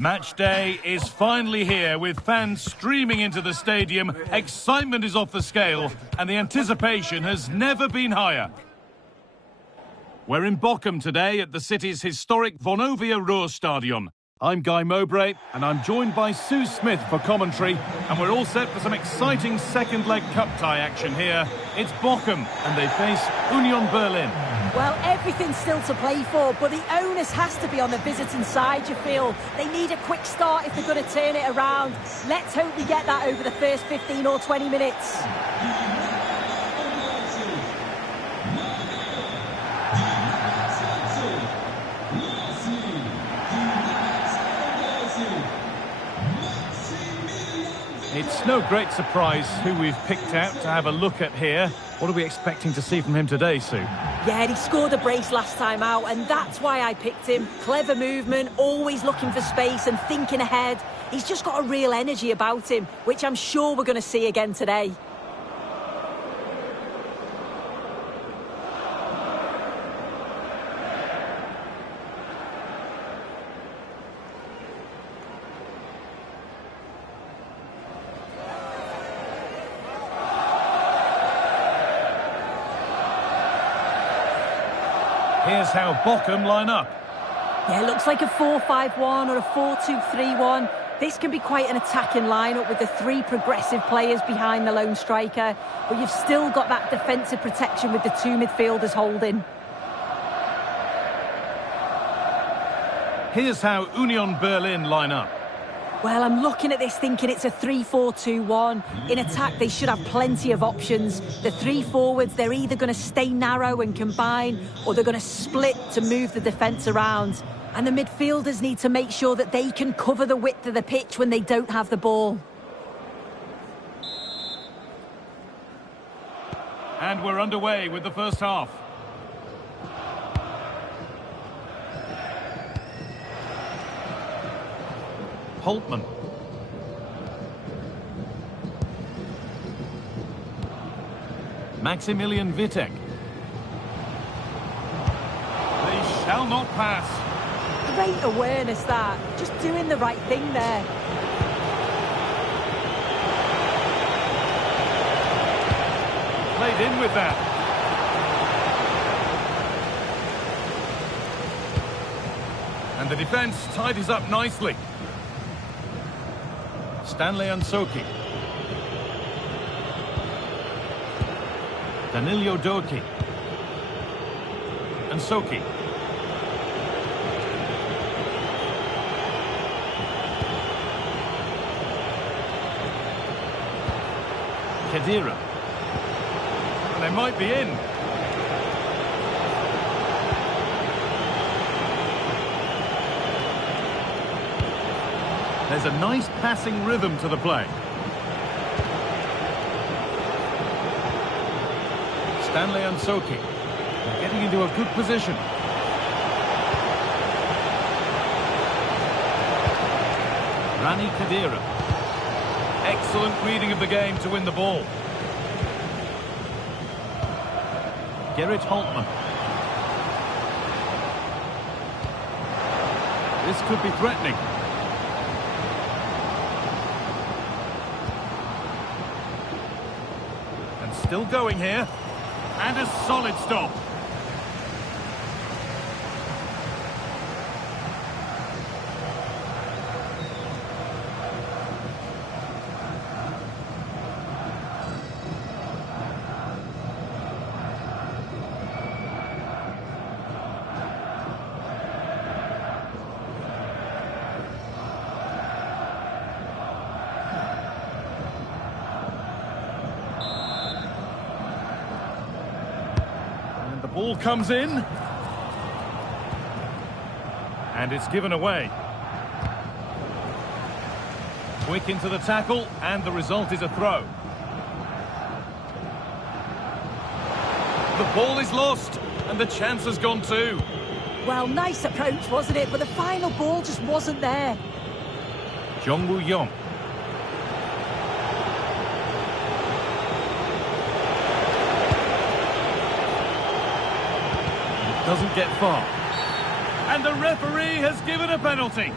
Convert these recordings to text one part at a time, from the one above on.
Match day is finally here with fans streaming into the stadium. Excitement is off the scale and the anticipation has never been higher. We're in Bochum today at the city's historic Vonovia Ruhrstadion. I'm Guy Mowbray and I'm joined by Sue Smith for commentary, and we're all set for some exciting second leg cup tie action here. It's Bochum and they face Union Berlin. Well, everything's still to play for, but the onus has to be on the visiting side, you feel. They need a quick start if they're going to turn it around. Let's hope we get that over the first 15 or 20 minutes. It's no great surprise who we've picked out to have a look at here. What are we expecting to see from him today, Sue? Yeah, he scored a brace last time out, and that's why I picked him. Clever movement, always looking for space and thinking ahead. He's just got a real energy about him, which I'm sure we're going to see again today. Here's how Bochum line up. Yeah, looks like a 4-5-1 or a 4-2-3-1. This can be quite an attacking lineup with the three progressive players behind the lone striker, but you've still got that defensive protection with the two midfielders holding. Here's how Union Berlin line up. Well, I'm looking at this thinking it's a 3-4-2-1. In attack, they should have plenty of options. The three forwards, they're either going to stay narrow and combine, or they're going to split to move the defence around. And the midfielders need to make sure that they can cover the width of the pitch when they don't have the ball. And we're underway with the first half. Holtmann. Maximilian Wittek. They shall not pass. Great awareness that. Just doing the right thing there. Played in with that. And the defence tidies up nicely. Stanley Ansoki. Danilo Doki. Ansoki. Khedira. And they might be in. There's a nice passing rhythm to the play. Stanley Ansoki. They're getting into a good position. Rani Khedira. Excellent reading of the game to win the ball. Gerrit Holtmann. This could be threatening. And still going here. And a solid stop. Ball comes in. And it's given away. Quick into the tackle, and the result is a throw. The ball is lost, and the chance has gone too. Well, nice approach, wasn't it? But the final ball just wasn't there. Jong-woo Yong. Doesn't get far. And the referee has given a penalty.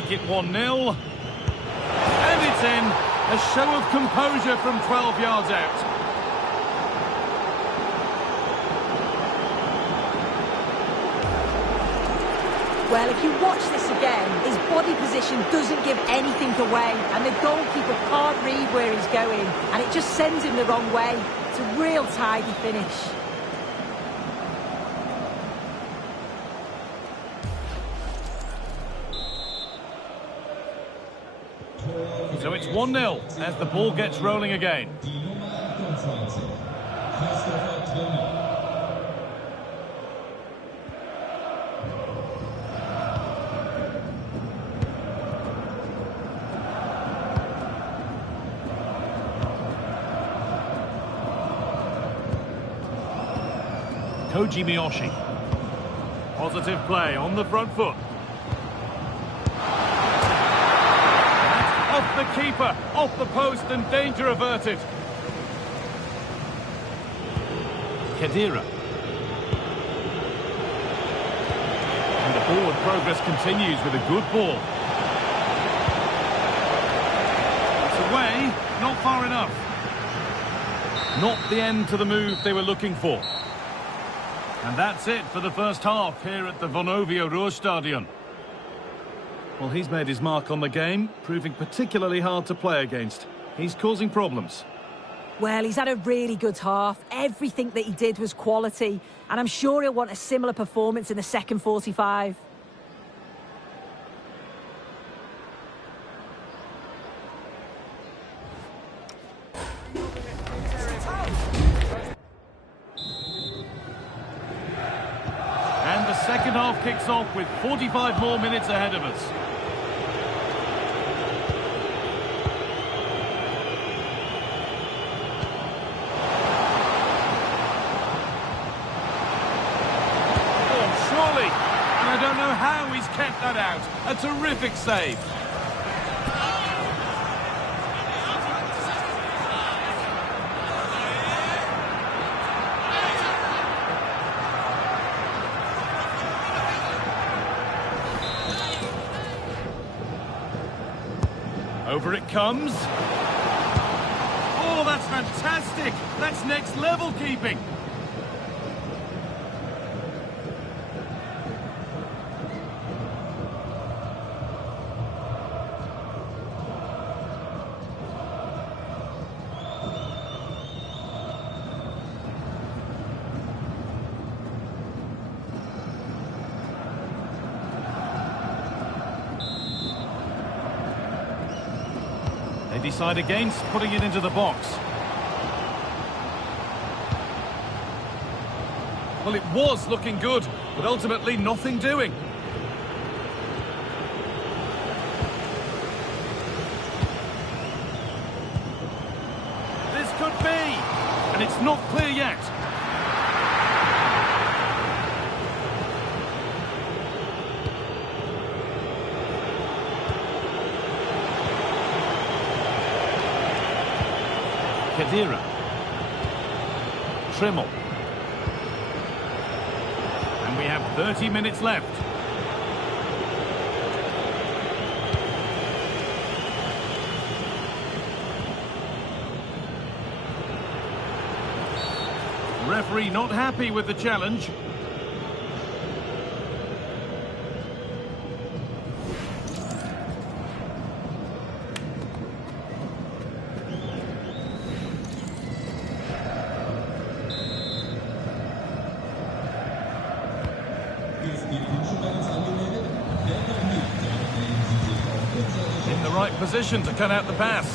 make it 1-0. And it's in. A show of composure from 12 yards out. Well, if you watch this again, his body position doesn't give anything away, and the goalkeeper can't read where he's going, and it just sends him the wrong way. It's a real tidy finish. So it's 1-0 as the ball gets rolling again. Koji Miyoshi. Positive play on the front foot. Off the keeper, off the post, and danger averted. Khedira. And the forward progress continues with a good ball. It's away, not far enough. Not the end to the move they were looking for. And that's it for the first half here at the Vonovia Ruhrstadion. Well, he's made his mark on the game, proving particularly hard to play against. He's causing problems. Well, he's had a really good half. Everything that he did was quality. And I'm sure he'll want a similar performance in the second 45. And the second half kicks off with 45 more minutes ahead of us. I don't know how he's kept that out. A terrific save. Over it comes. Oh, that's fantastic. That's next level keeping. They decide against putting it into the box. Well, it was looking good, but ultimately nothing doing. This could be, and it's not clear yet. Khedira. Trimmel. And we have 30 minutes left. Referee not happy with the challenge. In the right position to cut out the pass.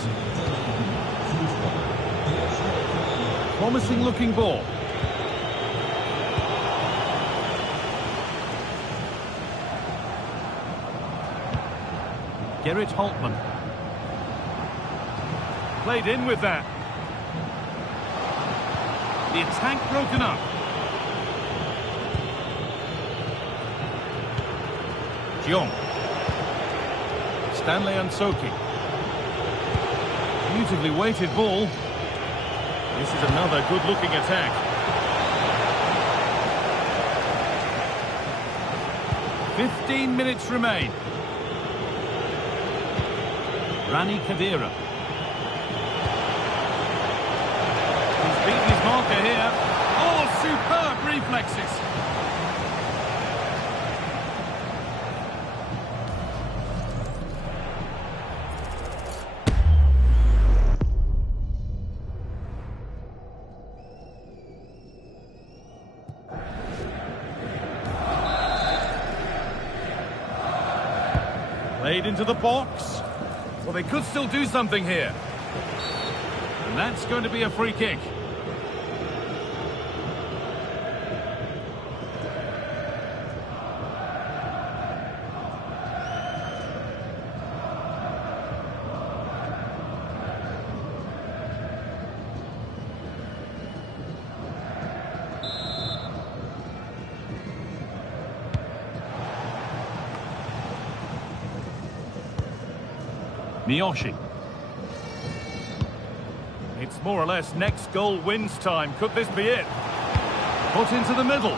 Promising looking ball. Gerrit Holtmann. Played in with that. The attack broken up. Jong. Stanley Ansoki. Beautifully weighted ball. This is another good-looking attack. .15 minutes remain. Kadira. He's beaten his marker here. Oh, superb reflexes. Played into the box. Well, they could still do something here. And that's going to be a free kick. Miyoshi. It's more or less next goal wins time. Could this be it? Put into the middle.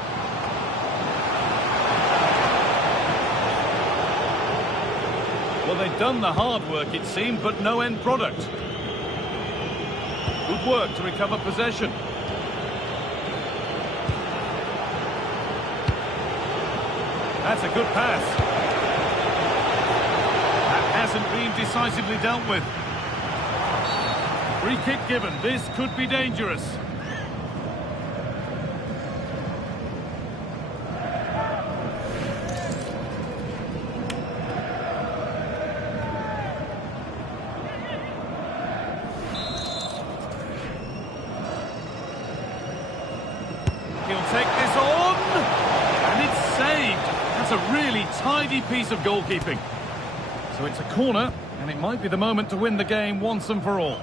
Well, they've done the hard work, it seemed, but no end product. Good work to recover possession. That's a good pass. Hasn't been decisively dealt with. Free kick given. This could be dangerous. He'll take this on, and it's saved. That's a really tidy piece of goalkeeping. So it's a corner, and it might be the moment to win the game once and for all.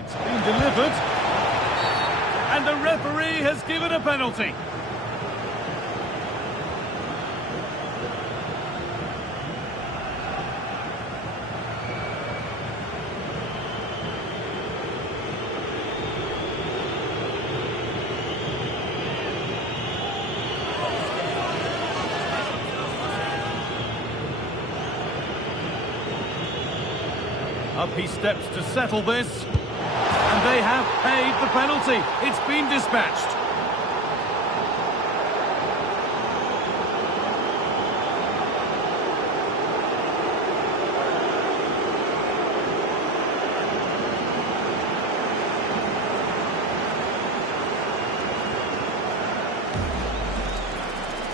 It's been delivered, and the referee has given a penalty. Up he steps to settle this, and they have paid the penalty. It's been dispatched.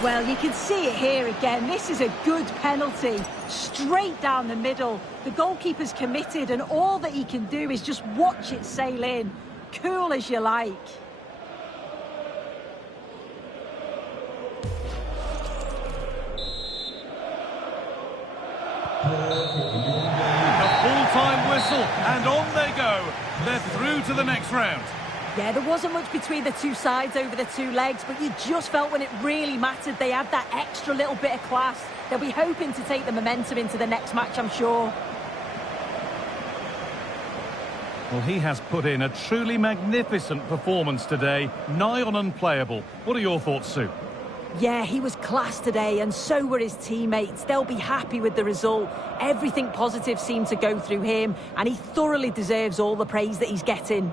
Well, you can see it here again. This is a good penalty. Straight down the middle. The goalkeeper's committed, and all that he can do is just watch it sail in. Cool as you like. A full-time whistle, and on they go. They're through to the next round. Yeah, there wasn't much between the two sides over the two legs, but you just felt when it really mattered, they had that extra little bit of class. They'll be hoping to take the momentum into the next match, I'm sure. Well, he has put in a truly magnificent performance today, nigh on unplayable. What are your thoughts, Sue? Yeah, he was class today, and so were his teammates. They'll be happy with the result. Everything positive seemed to go through him, and he thoroughly deserves all the praise that he's getting.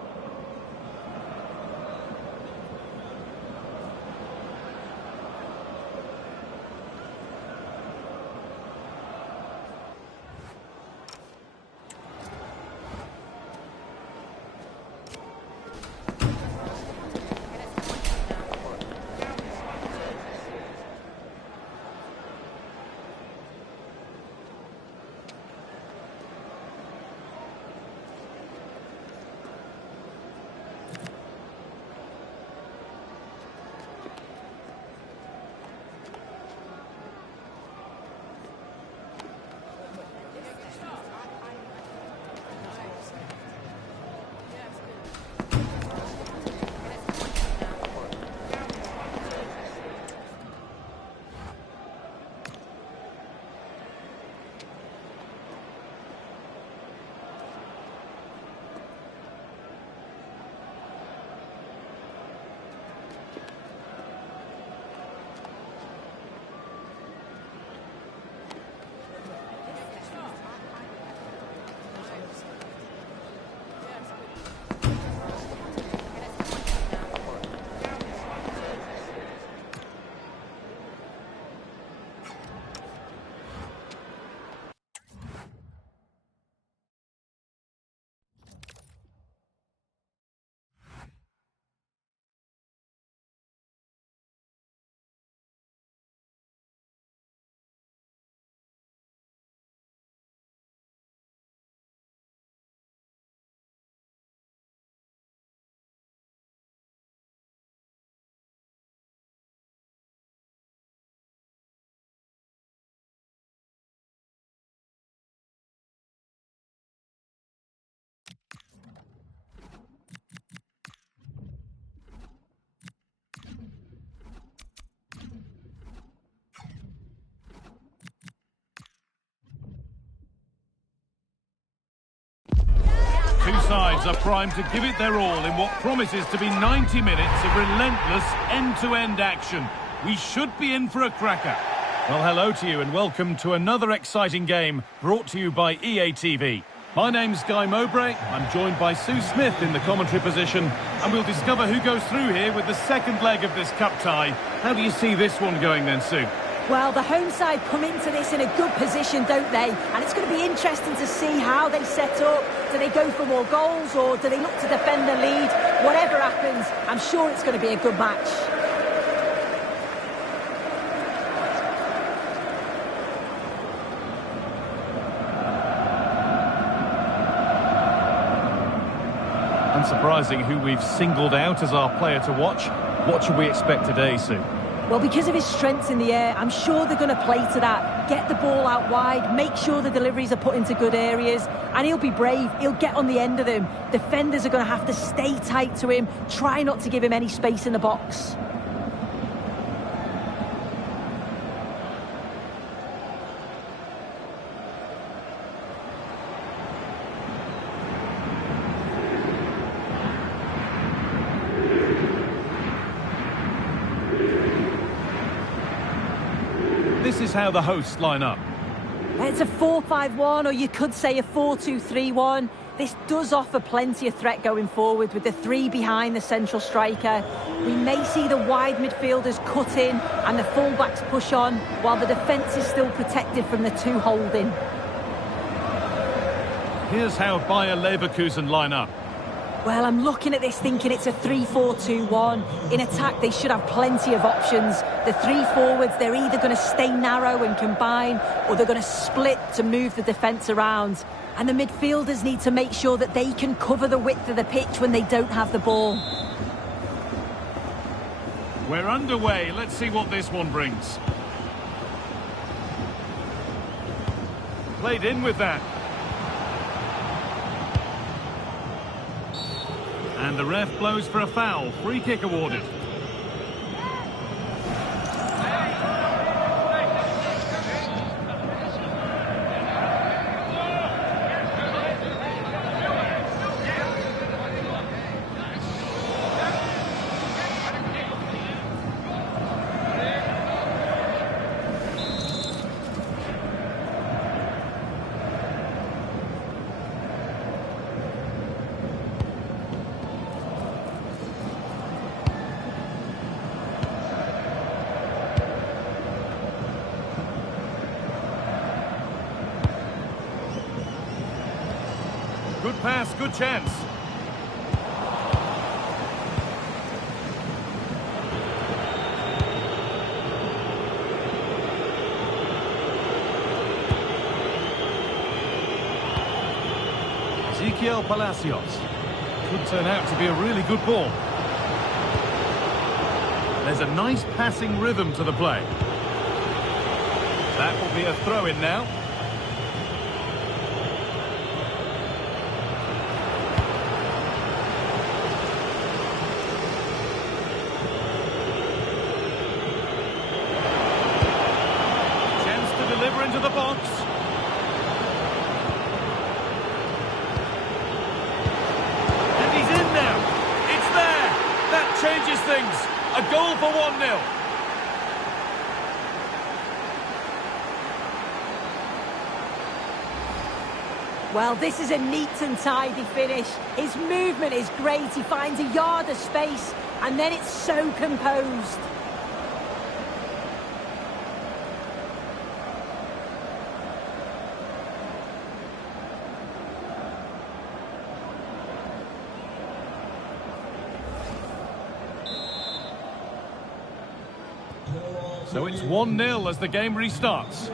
are primed to give it their all in what promises to be 90 minutes of relentless end-to-end action. We should be in for a cracker. Well, hello to you and welcome to another exciting game brought to you by EA TV. My name's Guy Mowbray. I'm joined by Sue Smith in the commentary position, and we'll discover who goes through here with the second leg of this cup tie. How do you see this one going then, Sue? Well, the home side come into this in a good position, don't they? And it's going to be interesting to see how they set up. Do they go for more goals or do they look to defend the lead? Whatever happens, I'm sure it's going to be a good match. Unsurprising who we've singled out as our player to watch. What should we expect today, Sue? Well, because of his strengths in the air, I'm sure they're going to play to that. Get the ball out wide, make sure the deliveries are put into good areas, and he'll be brave. He'll get on the end of them. Defenders are going to have to stay tight to him, try not to give him any space in the box. This is how the hosts line up. It's a 4-5-1, or you could say a 4-2-3-1. This does offer plenty of threat going forward with the three behind the central striker. We may see the wide midfielders cut in and the fullbacks push on, while the defence is still protected from the two holding. Here's how Bayer Leverkusen line up. Well, I'm looking at this thinking it's a 3-4-2-1. In attack, they should have plenty of options. The three forwards, they're either going to stay narrow and combine, or they're going to split to move the defence around. And the midfielders need to make sure that they can cover the width of the pitch when they don't have the ball. We're underway. Let's see what this one brings. Played in with that. And the ref blows for a foul. Free kick awarded. Good pass, good chance. Ezequiel Palacios. Could turn out to be a really good ball. There's a nice passing rhythm to the play. That will be a throw-in now. Deliver into the box. And he's in now. It's there. That changes things. A goal for 1-0. Well, this is a neat and tidy finish. His movement is great. He finds a yard of space, and then it's so composed. So it's 1-0 as the game restarts.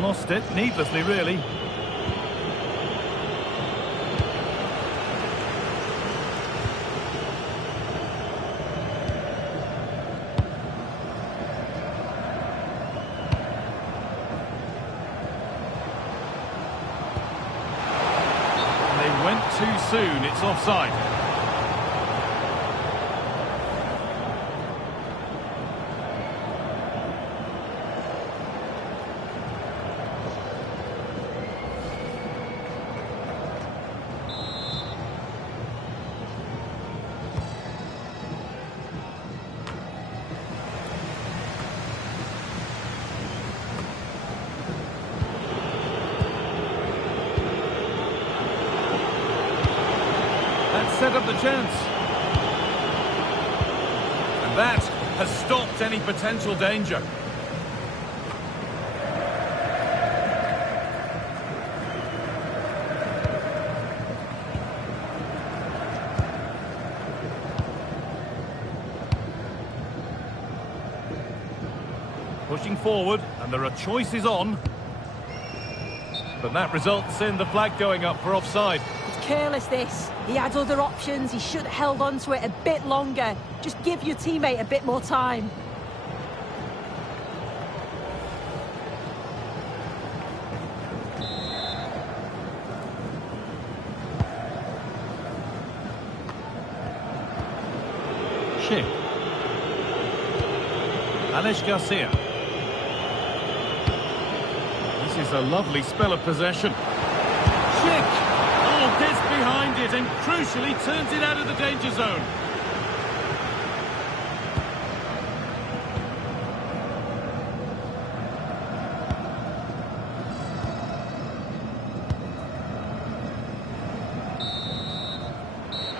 Lost it, needlessly really. too soon. It's offside. Set up the chance. And that has stopped any potential danger. Pushing forward, and there are choices on. But that results in the flag going up for offside. Careless this. He had other options. He should have held on to it a bit longer. Just give your teammate a bit more time. Schick. Alex Garcia. This is a lovely spell of possession. Schick. Gets behind it and crucially turns it out of the danger zone.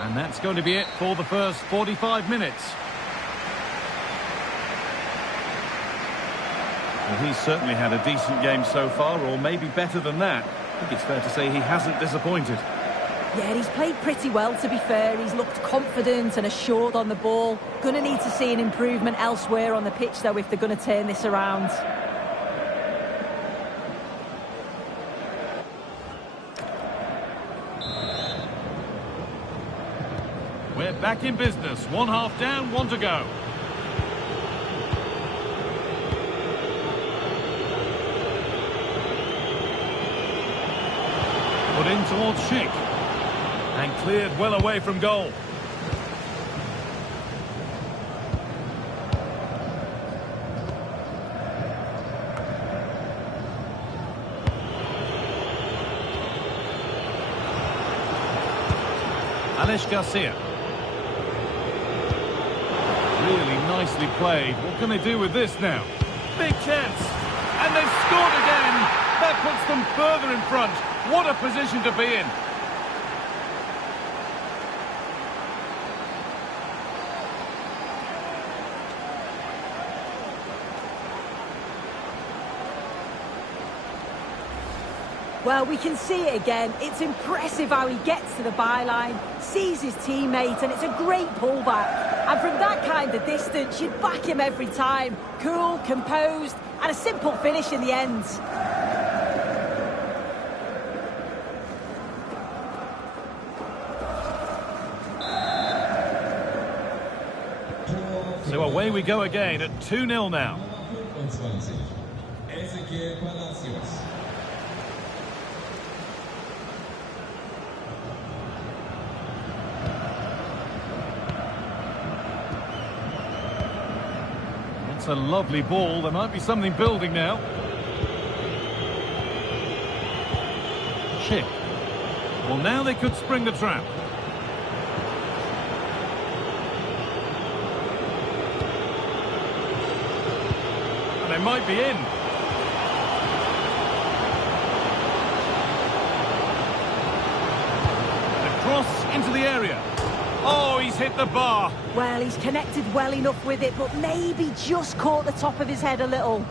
And that's going to be it for the first 45 minutes. Well, he's certainly had a decent game so far, or maybe better than that. I think it's fair to say he hasn't disappointed. Yeah, he's played pretty well, to be fair. He's looked confident and assured on the ball. Going to need to see an improvement elsewhere on the pitch, though, if they're going to turn this around. We're back in business. One half down, one to go. Put in towards Schick. And cleared well away from goal. Alex Garcia. Really nicely played. What can they do with this now? Big chance. And they've scored again. That puts them further in front. What a position to be in. Well, we can see it again. It's impressive how he gets to the byline, sees his teammate, and it's a great pullback. And from that kind of distance, you'd back him every time. Cool, composed, and a simple finish in the end. So away we go again at 2-0 now. It's a lovely ball. There might be something building now. Schick. Well, now they could spring the trap. And they might be in. The cross into the area. Oh, he's hit the bar. Well, he's connected well enough with it, but maybe just caught the top of his head a little.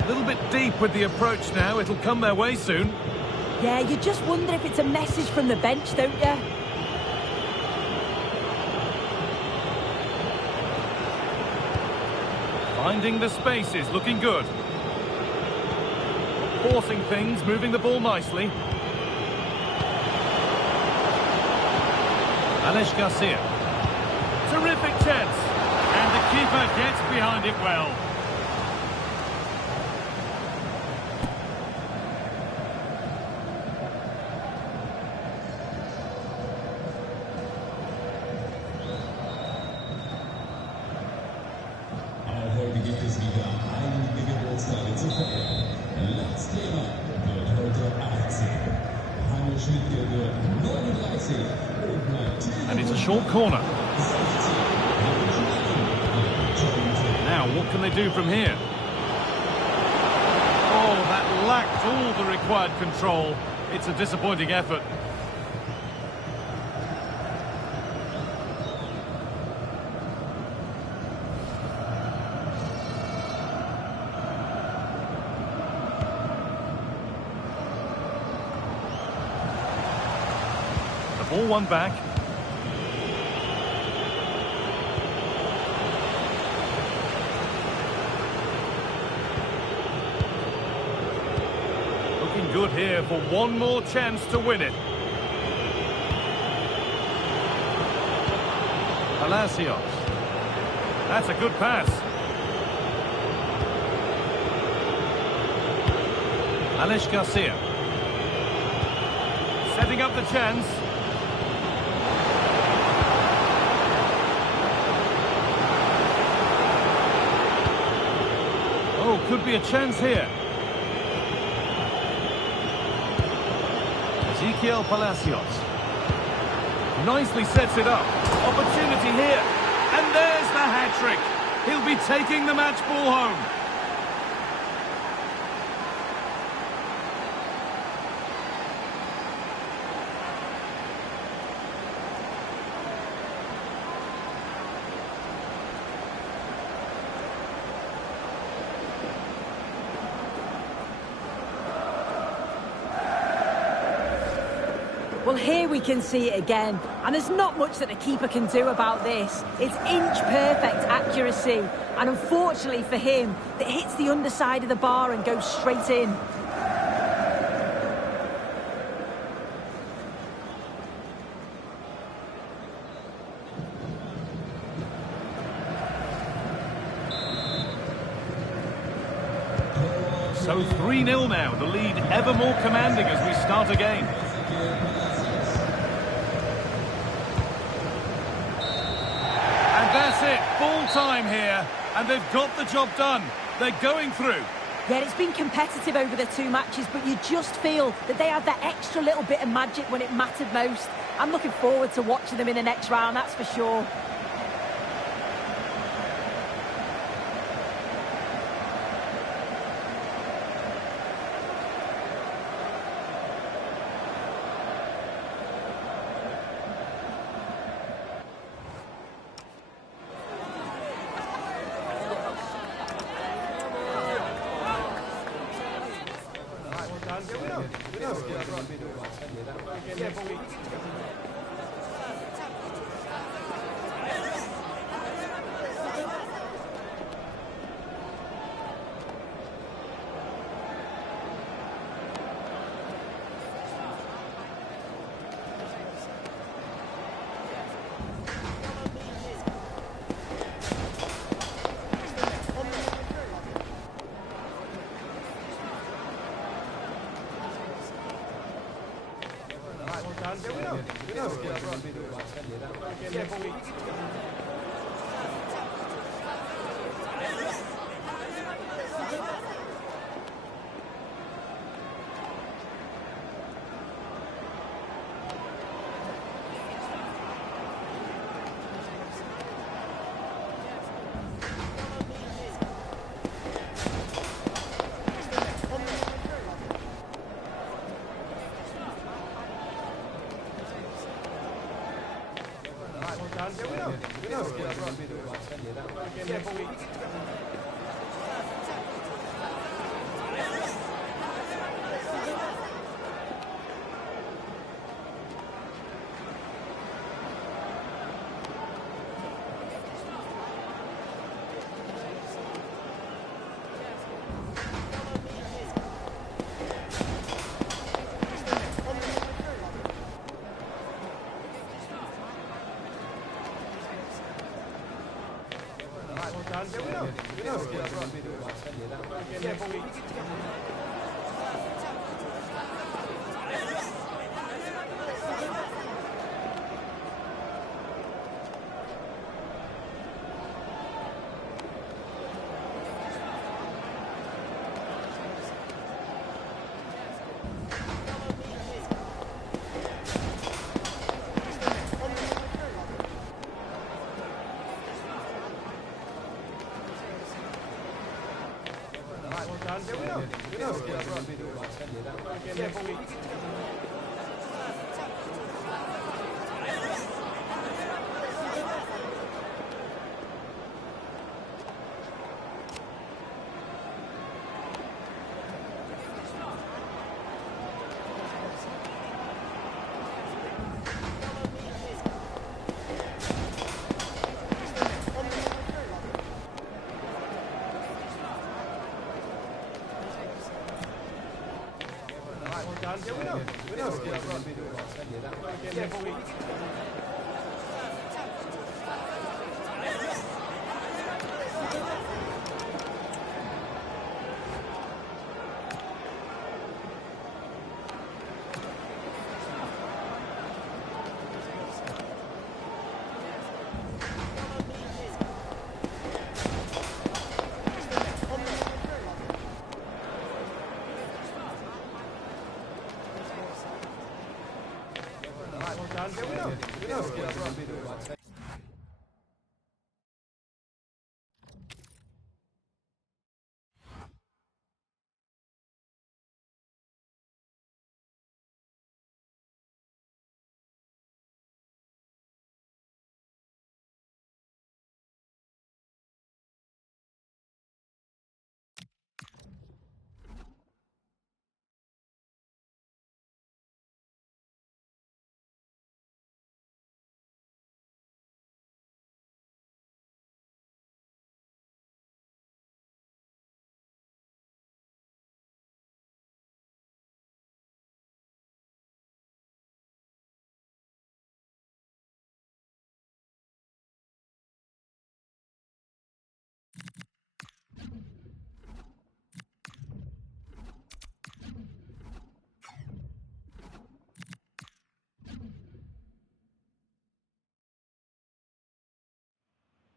A little bit deep with the approach now. It'll come their way soon. Yeah, you just wonder if it's a message from the bench, don't you? Finding the spaces, looking good. Forcing things, moving the ball nicely. Garcia. Terrific chance. And the keeper gets behind it well. Heute gibt es wieder einige Geburtstage zu feiern. Letzter wird heute 18. Hanno Schmidtke wird 39 und natürlich... And it's a short corner. Now, what can they do from here? Oh, that lacked all the required control. It's a disappointing effort. The ball won back. Looking good here for one more chance to win it. Palacios. That's a good pass. Garcia. Setting up the chance. Oh, could be a chance here. Palacios. Nicely sets it up. Opportunity here. And there's the hat-trick. He'll be taking the match ball home. Well, here we can see it again, and there's not much that the keeper can do about this. It's inch-perfect accuracy, and unfortunately for him, it hits the underside of the bar and goes straight in. So 3-0 now, the lead ever more commanding as we start again. That's it, full time here, and they've got the job done. They're going through. Yeah, it's been competitive over the two matches, but you just feel that they had that extra little bit of magic when it mattered most. I'm looking forward to watching them in the next round, that's for sure.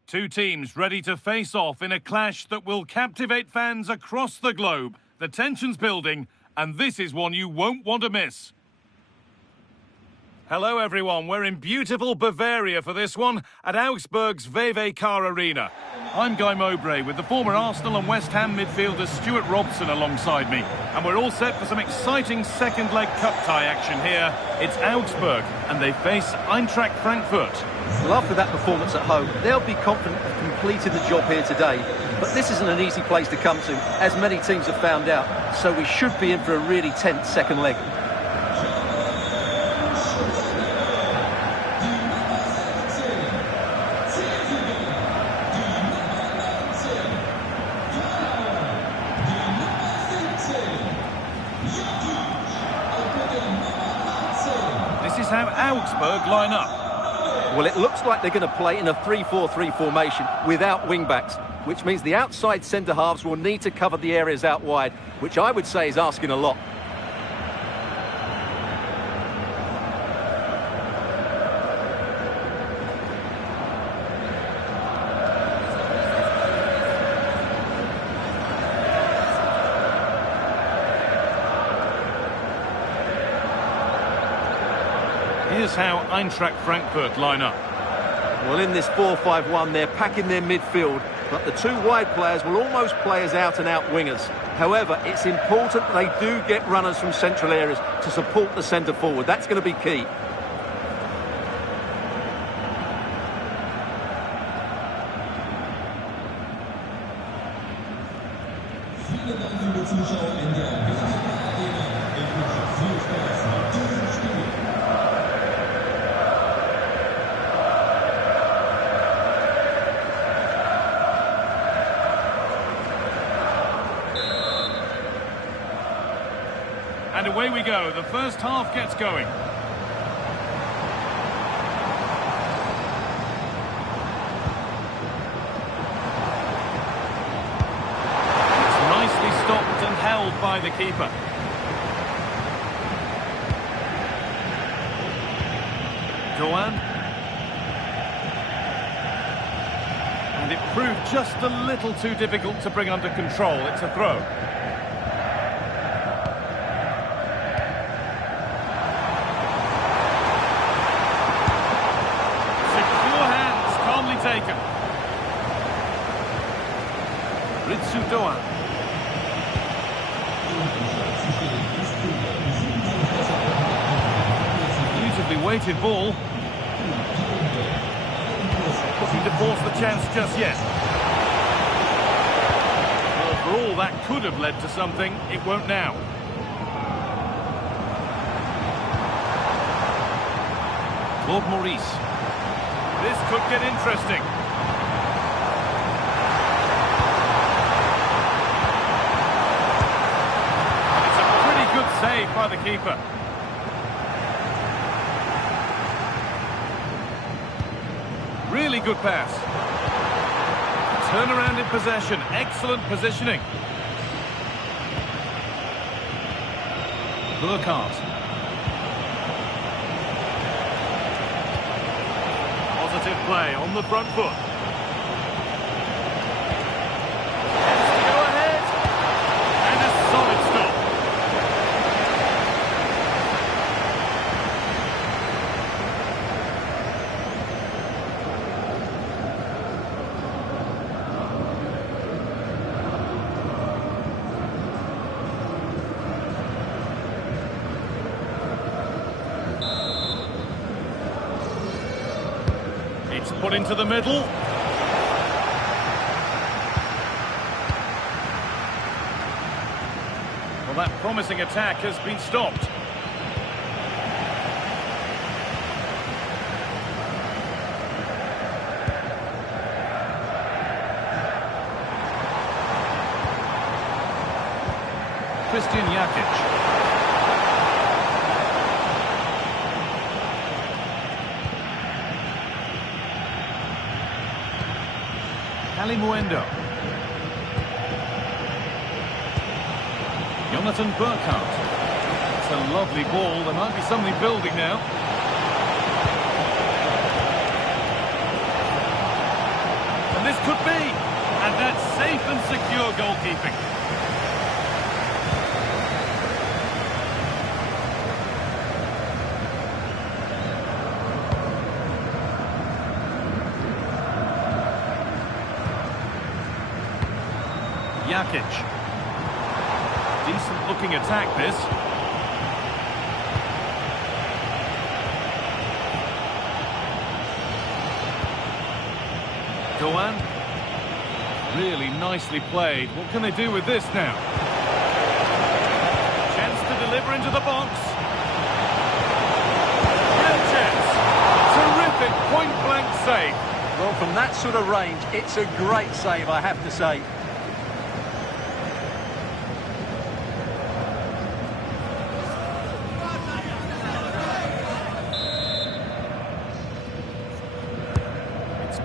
Two teams ready to face off in a clash that will captivate fans across the globe. The tension's building, and this is one you won't want to miss. Hello everyone, we're in beautiful Bavaria for this one at Augsburg's VW Car Arena. I'm Guy Mowbray with the former Arsenal and West Ham midfielder Stuart Robson alongside me. And we're all set for some exciting second leg cup tie action here. It's Augsburg and they face Eintracht Frankfurt. Well, after that performance at home, they'll be confident of completing the job here today. But this isn't an easy place to come to, as many teams have found out. So we should be in for a really tense second leg. This is how Augsburg line up. Well, it looks like they're going to play in a 3-4-3 formation without wing-backs, which means the outside centre-halves will need to cover the areas out wide, which I would say is asking a lot. Here's how Eintracht Frankfurt line up. Well, in this 4-5-1, they're packing their midfield, but the two wide players will almost play as out-and-out wingers. However, it's important they do get runners from central areas to support the centre-forward. That's going to be key. Vielen Dank, liebe Zuschauer in der Arena. Ich wünsche viel Spaß mit diesem Spiel. And away we go. The first half gets going. by the keeper. Doan. And it proved just a little too difficult to bring under control. It's a throw. Secure hands, calmly taken. Ritsu Doan. Beautifully weighted ball. Looking to force the chance just yet. Well, for all that could have led to something, it won't now. Claude Maurice. This could get interesting. It's a pretty good save by the keeper. Really good pass. Turnaround in possession. Excellent positioning. Burkhardt. Positive play on the front foot. Let's go ahead. And a solid stop. It's put into the middle. Well, that promising attack has been stopped. Christian Jakic. Muendo. Jonathan Burkhardt. It's a lovely ball. There might be something building now. And this could be. And that's safe and secure goalkeeping. Jakic. Decent looking attack this. Doan. Really nicely played. What can they do with this now? Chance to deliver into the box. Real chance. Terrific point-blank save. Well, from that sort of range, it's a great save, I have to say.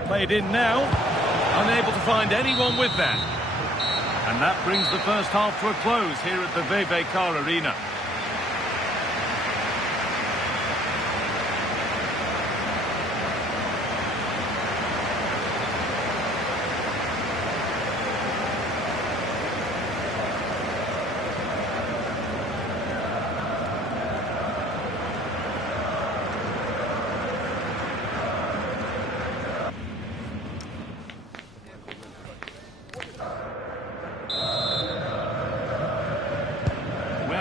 Played in now, unable to find anyone with that. And that brings the first half to a close here at the VV Car Arena.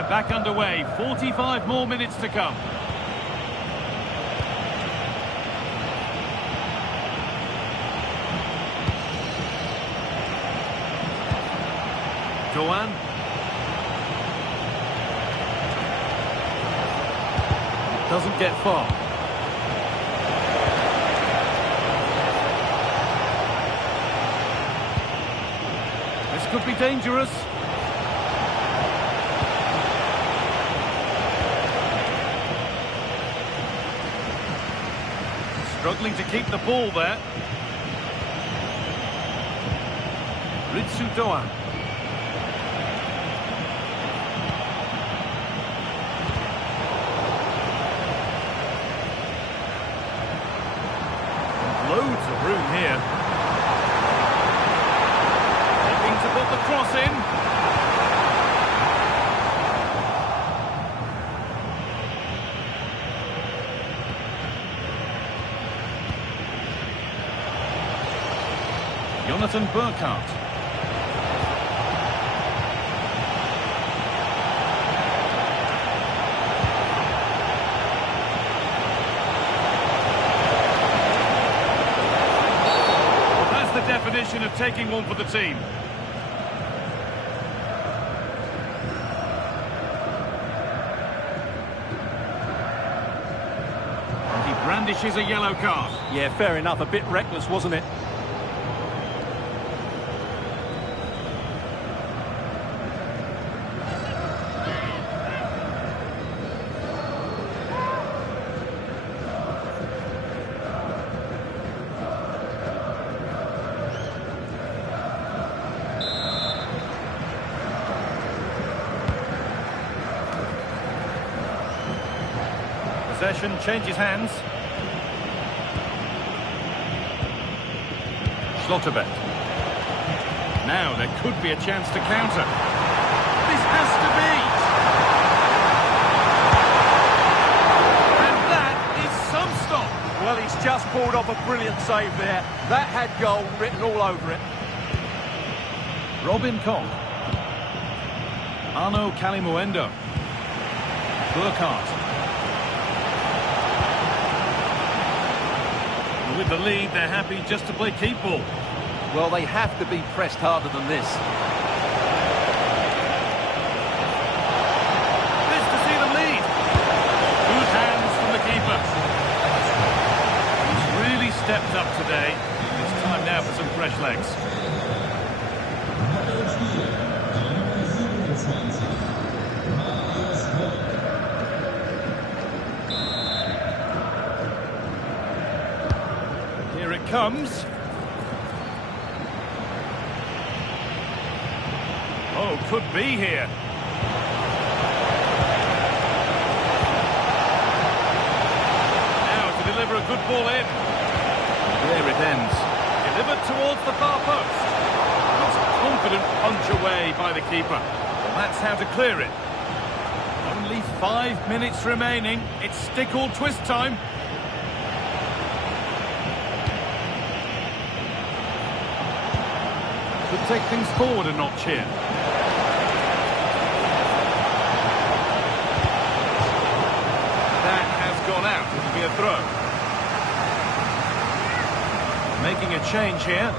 Back underway, 45 more minutes to come. Doan. Doesn't get far. This could be dangerous. Struggling to keep the ball there. Ritsu Doan. loads of room here. Looking to put the cross in. Jonathan Burkhardt. The definition of taking one for the team. And he brandishes a yellow card. Yeah, fair enough. A bit reckless, wasn't it? Possession changes hands. Schlotterbeck. Now there could be a chance to counter. This has to be. And that is some stop. Well, he's just pulled off a brilliant save there. That had goal written all over it. Robin Koch. Arno Kalimuendo. Burkhardt. With the lead, they're happy just to play keep ball. Well, they have to be pressed harder than this. This to see them lead. Good hands from the keeper. He's really stepped up today. It's time now for some fresh legs. Here it comes. Oh, could be here. Now to deliver a good ball in. There it ends. Delivered towards the far post. It's a confident punch away by the keeper. Well, that's how to clear it. Only 5 minutes remaining. It's stick or twist time. Could take things forward a notch here. That has gone out. It'll be a throw. Making a change here.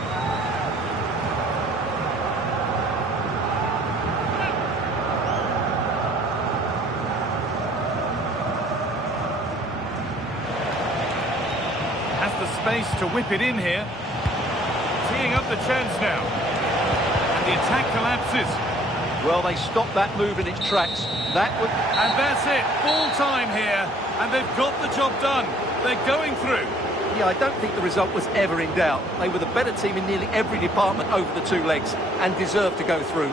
Has the space to whip it in here. Teeing up the chance now. The attack collapses. Well, they stopped that move in its tracks. That would... And that's it. Full time here. And they've got the job done. They're going through. Yeah, I don't think the result was ever in doubt. They were the better team in nearly every department over the two legs and deserved to go through.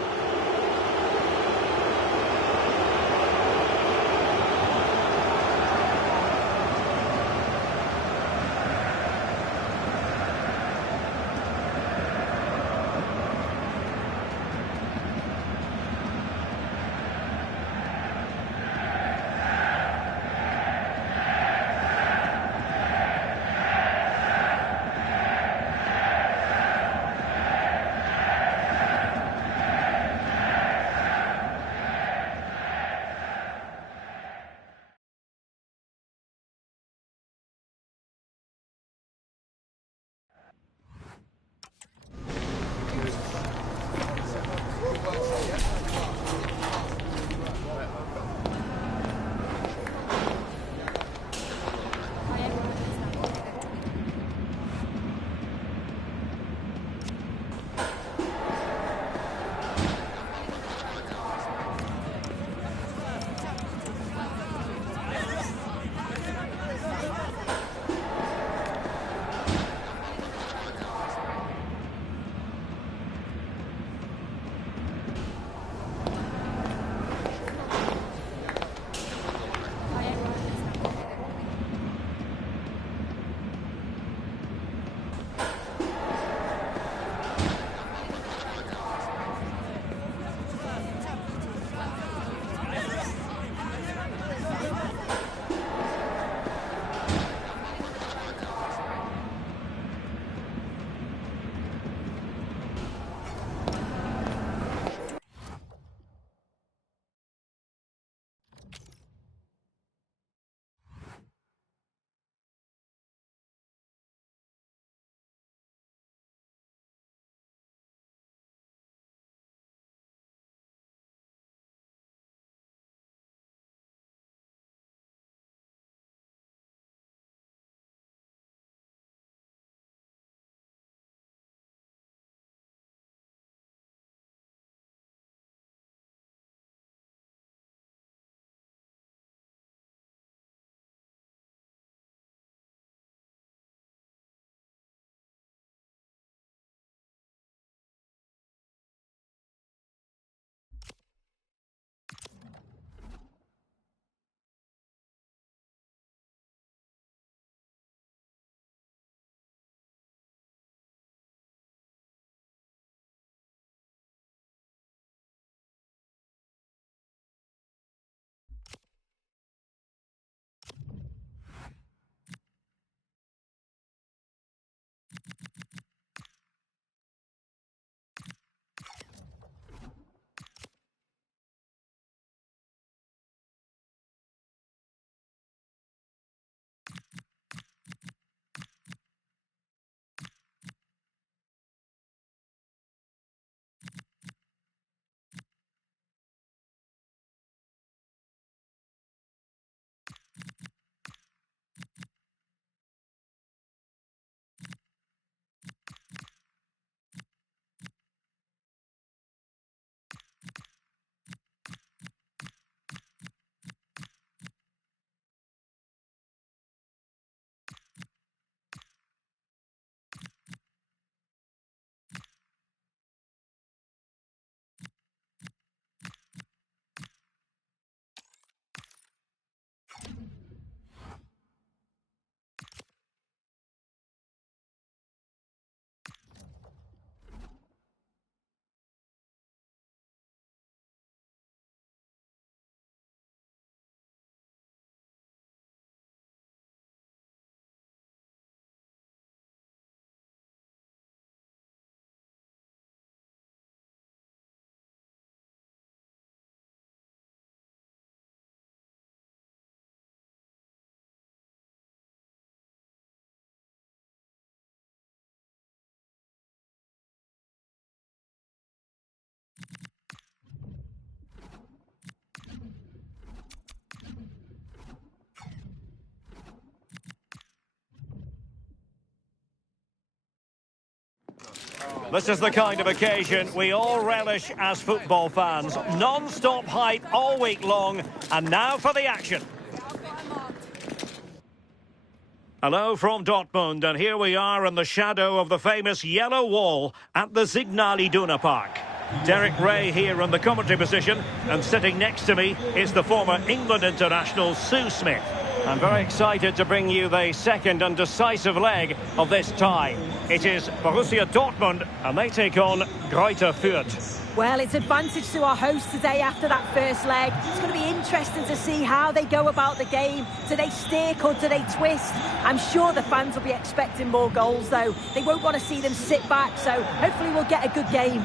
This is the kind of occasion we all relish as football fans. Non-stop hype all week long, and now for the action. Hello from Dortmund, and here we are in the shadow of the famous yellow wall at the Signal Iduna Park. Derek Ray here in the commentary position, and sitting next to me is the former England international Sue Smith. I'm very excited to bring you the second and decisive leg of this tie. It is Borussia Dortmund, and they take on Greuther Fürth. Well, it's advantage to our hosts today after that first leg. It's going to be interesting to see how they go about the game. Do they stick or do they twist? I'm sure the fans will be expecting more goals, though. They won't want to see them sit back, so hopefully we'll get a good game.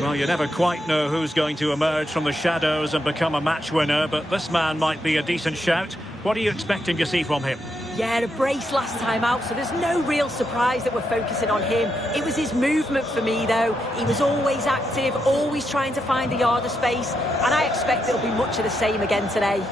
Well, you never quite know who's going to emerge from the shadows and become a match winner, but this man might be a decent shout. What are you expecting to see from him? Yeah, a brace last time out, so there's no real surprise that we're focusing on him. It was his movement for me, though. He was always active, always trying to find a yard of space, and I expect it'll be much of the same again today.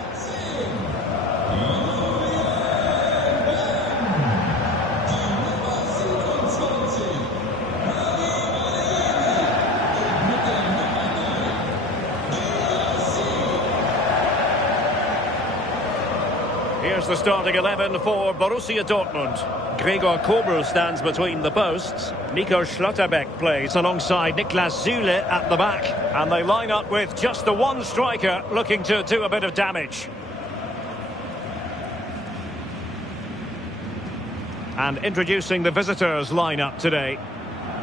Here's the starting 11 for Borussia Dortmund. Gregor Kobel stands between the posts. Nico Schlotterbeck plays alongside Niklas Süle at the back. And they line up with just the one striker looking to do a bit of damage. And introducing the visitors lineup today.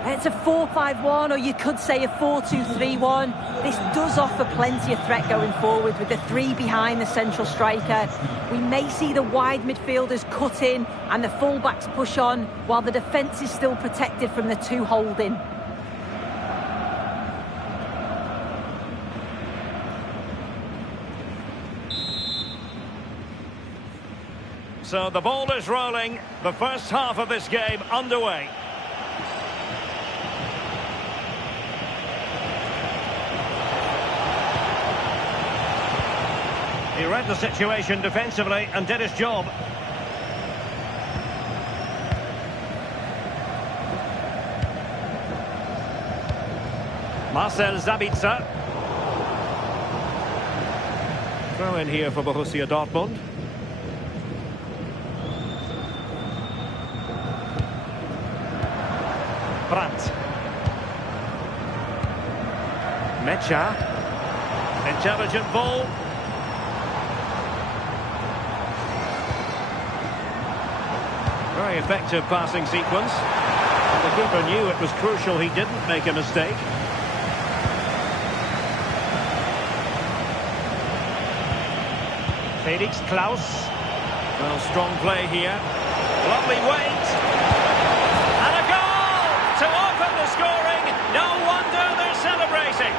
It's a 4-5-1, or you could say a 4-2-3-1. This does offer plenty of threat going forward with the three behind the central striker. We may see the wide midfielders cut in and the fullbacks push on, while the defence is still protected from the two holding. So the ball is rolling. The first half of this game underway. He read the situation defensively and did his job. Marcel Sabitzer. Throw in here for Borussia Dortmund. Brandt. Mecha. Intelligent ball. Very effective passing sequence. And the keeper knew it was crucial he didn't make a mistake. Felix Klaus. Well, strong play here. Lovely weight. And a goal to open the scoring. No wonder they're celebrating.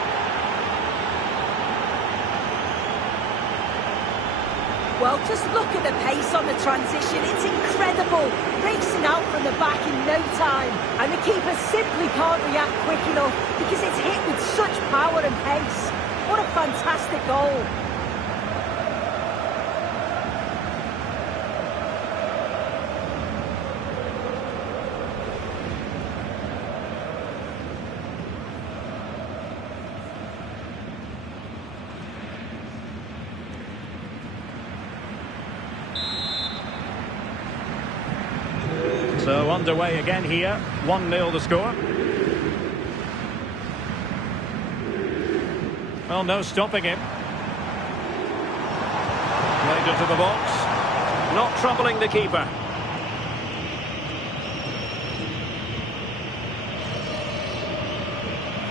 Well, just look at the pace on the transition. It's incredible. Racing out from the back in no time. And the keeper simply can't react quick enough because it's hit with such power and pace. What a fantastic goal. So underway again here, 1-0 the score. Well, no stopping him. Played into the box. Not troubling the keeper.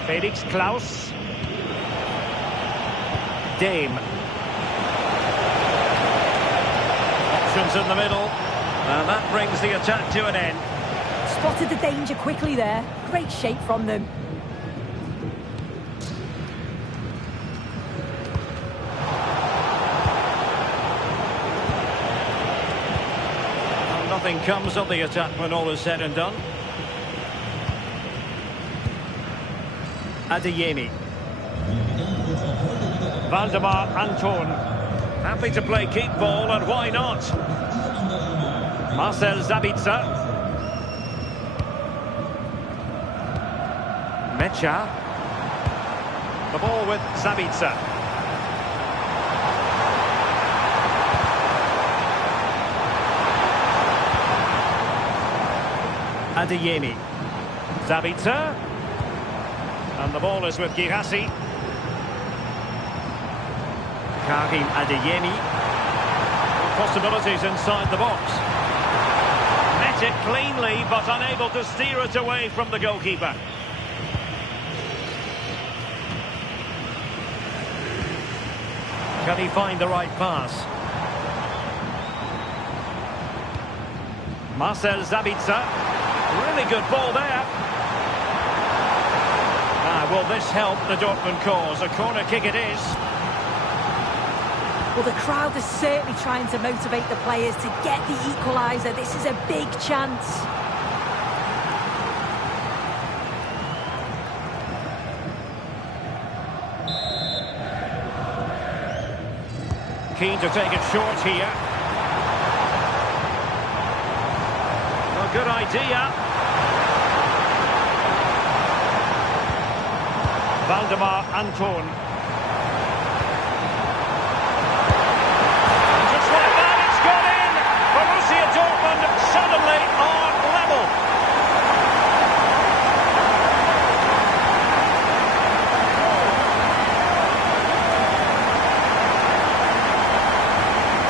Felix Klaus. Dame. Options in the middle. And that brings the attack to an end. Spotted the danger quickly there. Great shape from them. Well, nothing comes of the attack when all is said and done. Adeyemi. Valdemar Anton. Happy to play keep ball, and why not? Marcel Sabitzer. Mecha. The ball with Sabitzer. Adeyemi. Sabitzer. And the ball is with Girassi. Karim Adeyemi. Possibilities inside the box. Met it cleanly, but unable to steer it away from the goalkeeper. Can he find the right pass? Marcel Sabitzer. Really good ball there. Will this help the Dortmund cause? A corner kick it is. Well, the crowd is certainly trying to motivate the players to get the equaliser. This is a big chance. Keen to take it short here. A good idea. Valdemar Anton. Just like that, it's gone in! Borussia Dortmund suddenly are level.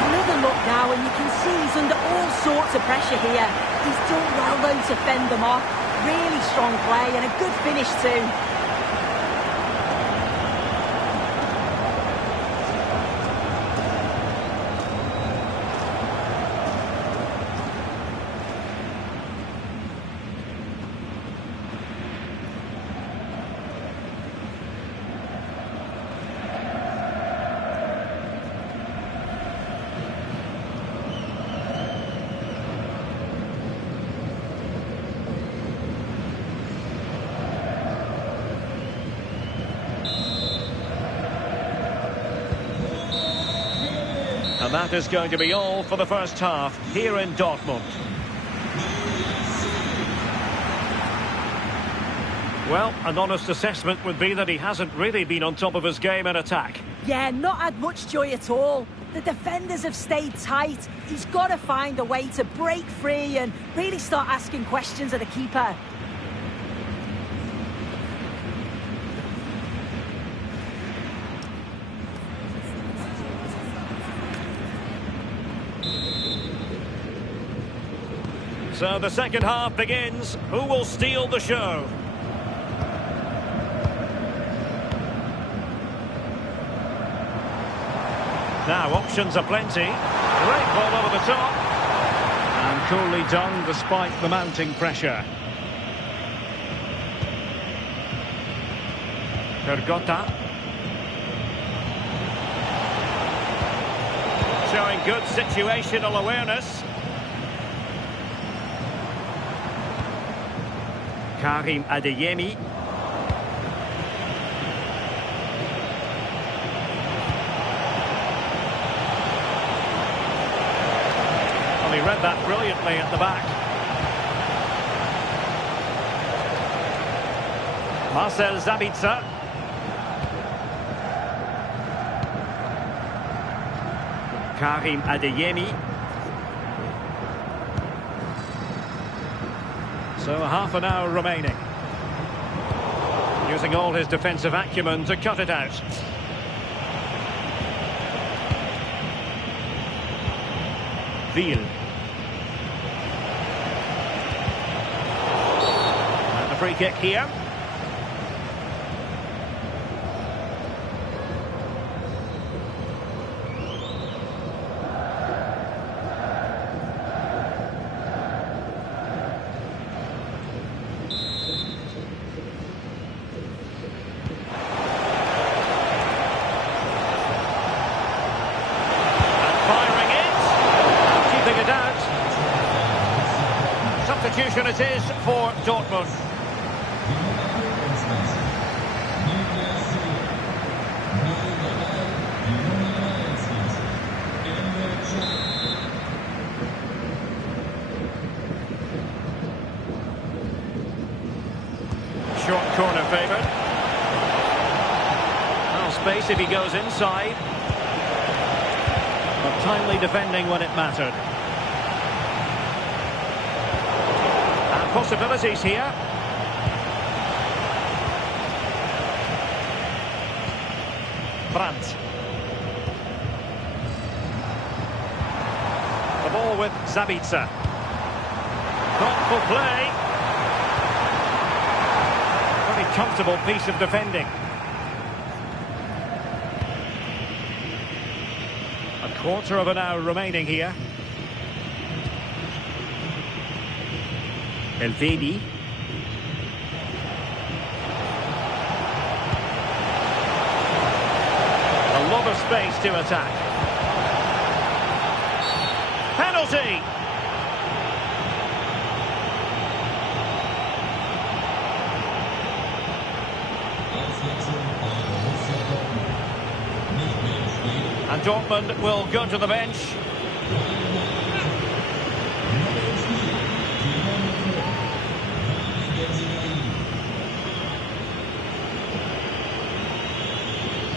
Another look now, and you can see he's under all sorts of pressure here. He's done well, though, to fend them off. Really strong play and a good finish, too. And that is going to be all for the first half here in Dortmund. Well, an honest assessment would be that he hasn't really been on top of his game in attack. Yeah, not had much joy at all. The defenders have stayed tight. He's got to find a way to break free and really start asking questions of the keeper. So the second half begins. Who will steal the show? Now options are plenty. Great ball over the top. And coolly done despite the mounting pressure. Pergotta. Showing good situational awareness. Karim Adeyemi. Well, he read that brilliantly at the back. Marcel Sabitzer. Karim Adeyemi. So half an hour remaining. Using all his defensive acumen to cut it out. Veal. And the free kick here. Substitution it is for Dortmund. Short corner favoured. Well, space if he goes inside. But timely defending when it mattered. And possibilities here. Brandt. The ball with Zabitzer. Thoughtful play. Very comfortable piece of defending. A quarter of an hour remaining here. Elvedi. A lot of space to attack. Penalty! And Dortmund will go to the bench.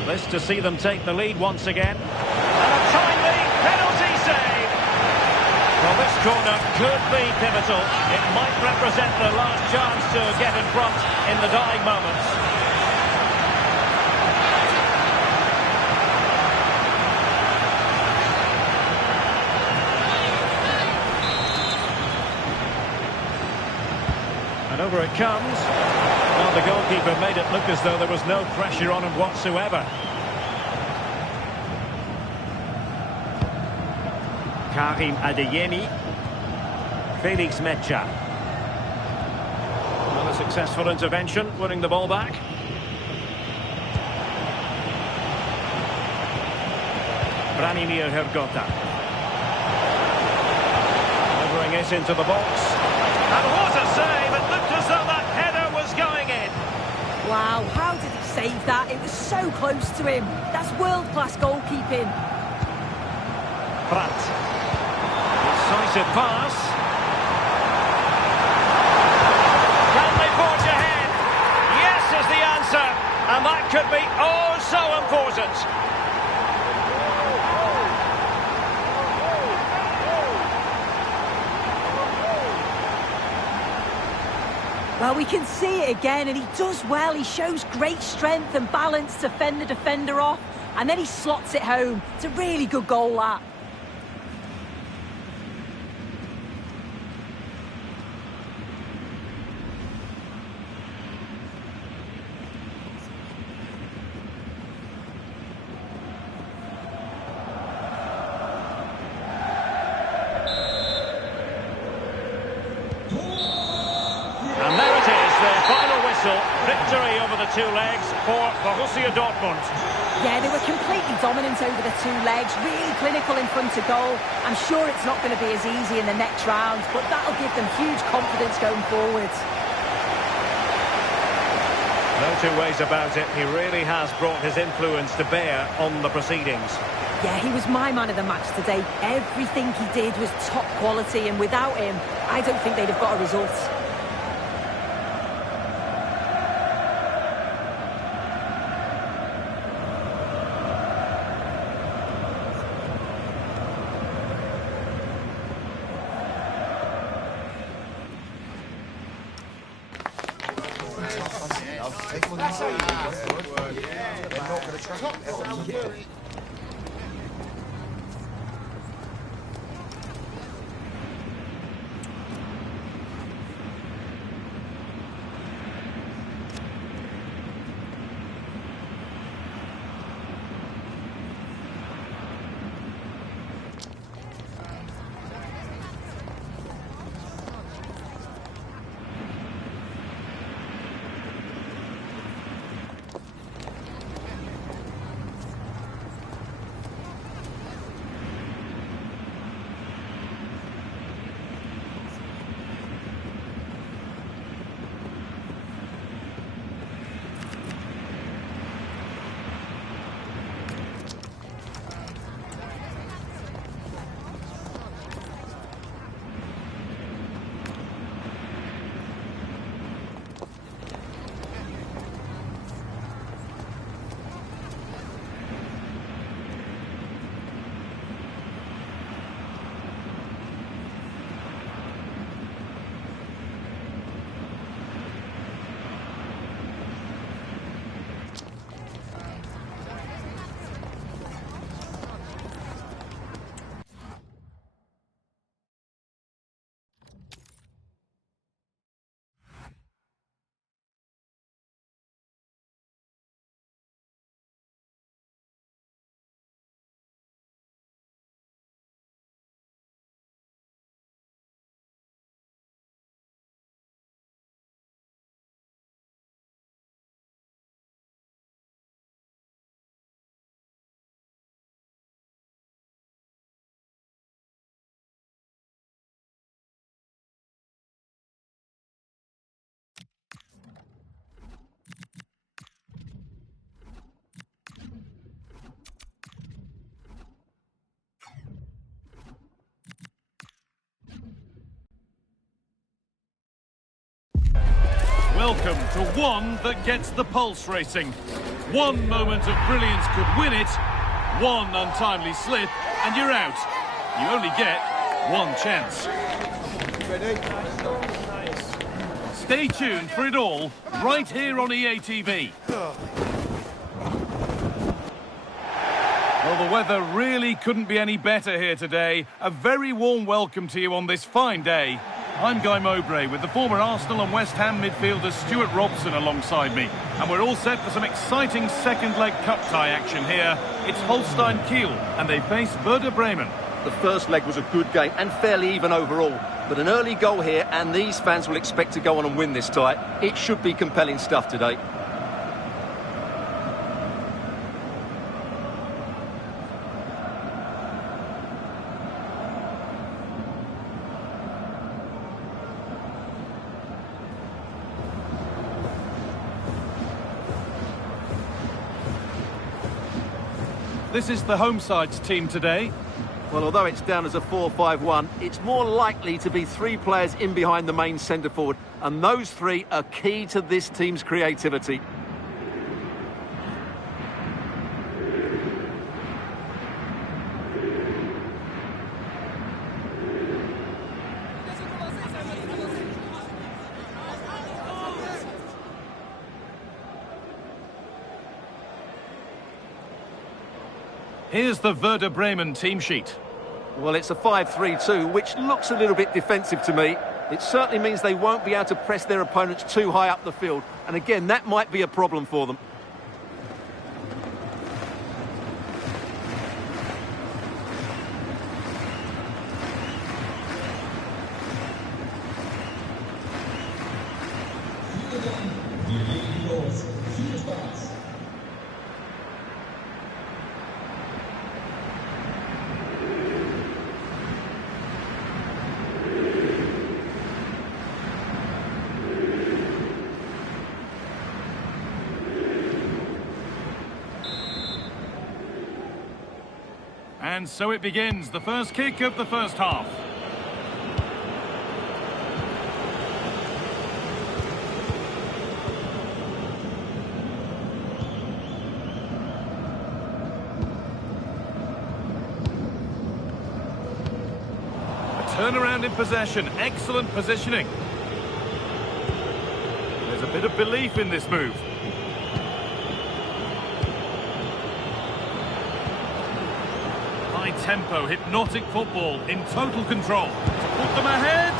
This to see them take the lead once again. And a timely penalty save! Well, this corner could be pivotal. It might represent the last chance to get in front in the dying moments. And over it comes. Well, the goalkeeper made it look as though there was no pressure on him whatsoever. Karim Adeyemi. Felix Mecha. Well, a successful intervention, winning the ball back. Branimir Hergota. Delivering it into the box. And what a save! It looked as though that header was going in. Wow, how did he save that? It was so close to him. That's world-class goalkeeping. Brandt. Decisive pass. Can they forge ahead? Yes is the answer. And that could be oh so important. Well, we can see it again, and he does well. He shows great strength and balance to fend the defender off, and then he slots it home. It's a really good goal, that. Victory over the two legs for Borussia Dortmund. Yeah, they were completely dominant over the two legs, really clinical in front of goal. I'm sure it's not going to be as easy in the next round, but that'll give them huge confidence going forwards. No two ways about it, he really has brought his influence to bear on the proceedings. Yeah, he was my man of the match today. Everything he did was top quality, and without him, I don't think they'd have got a result. Welcome to one that gets the pulse racing. One moment of brilliance could win it, one untimely slip, and you're out. You only get one chance. Ready? Stay tuned for it all, right here on EA TV. Well, the weather really couldn't be any better here today. A very warm welcome to you on this fine day. I'm Guy Mowbray with the former Arsenal and West Ham midfielder Stuart Robson alongside me. And we're all set for some exciting second leg cup tie action here. It's Holstein Kiel and they face Werder Bremen. The first leg was a good game and fairly even overall. But an early goal here and these fans will expect to go on and win this tie. It should be compelling stuff today. This is the home side's team today. Well, although it's down as a 4-5-1, it's more likely to be three players in behind the main centre forward, and those three are key to this team's creativity. Here's the Werder Bremen team sheet. Well, it's a 5-3-2, which looks a little bit defensive to me. It certainly means they won't be able to press their opponents too high up the field. And again, that might be a problem for them. And so it begins, the first kick of the first half. A turnaround in possession, excellent positioning. There's a bit of belief in this move. Tempo, hypnotic football, in total control. To put them ahead,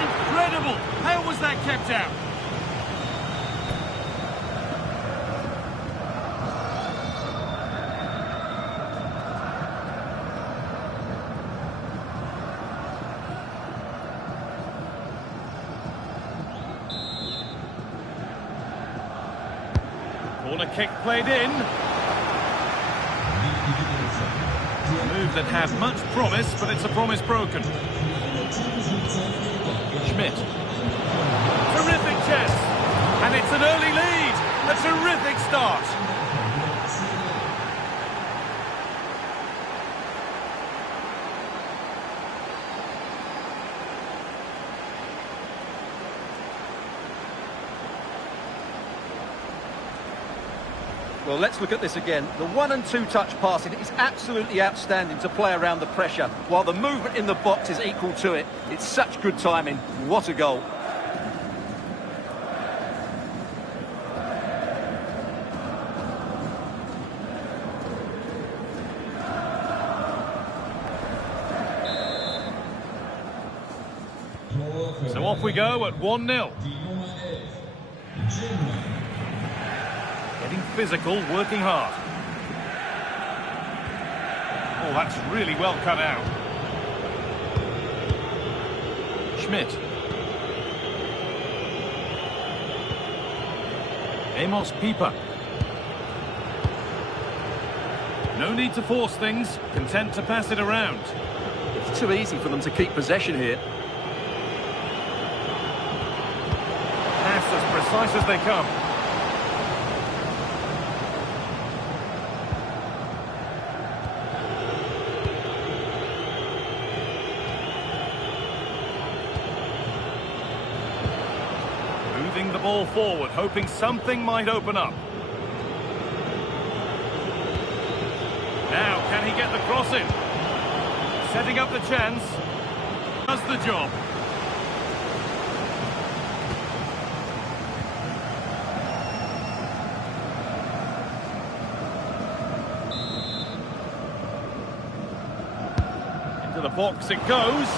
incredible! How was that kept out? Corner kick played in. Move that had much promise, but it's a promise broken. Schmidt. Terrific chest. And it's an early lead. A terrific start. Well, let's look at this again. The 1- and 2-touch passing is absolutely outstanding to play around the pressure, while the movement in the box is equal to it. It's such good timing. What a goal. So off we go at 1-0. Getting physical, working hard. Oh, that's really well cut out. Schmidt. Amos Pieper. No need to force things, content to pass it around. It's too easy for them to keep possession here. Pass as precise as they come. ball forward, hoping something might open up. Now, can he get the cross in? Setting up the chance. Does the job. Into the box it goes.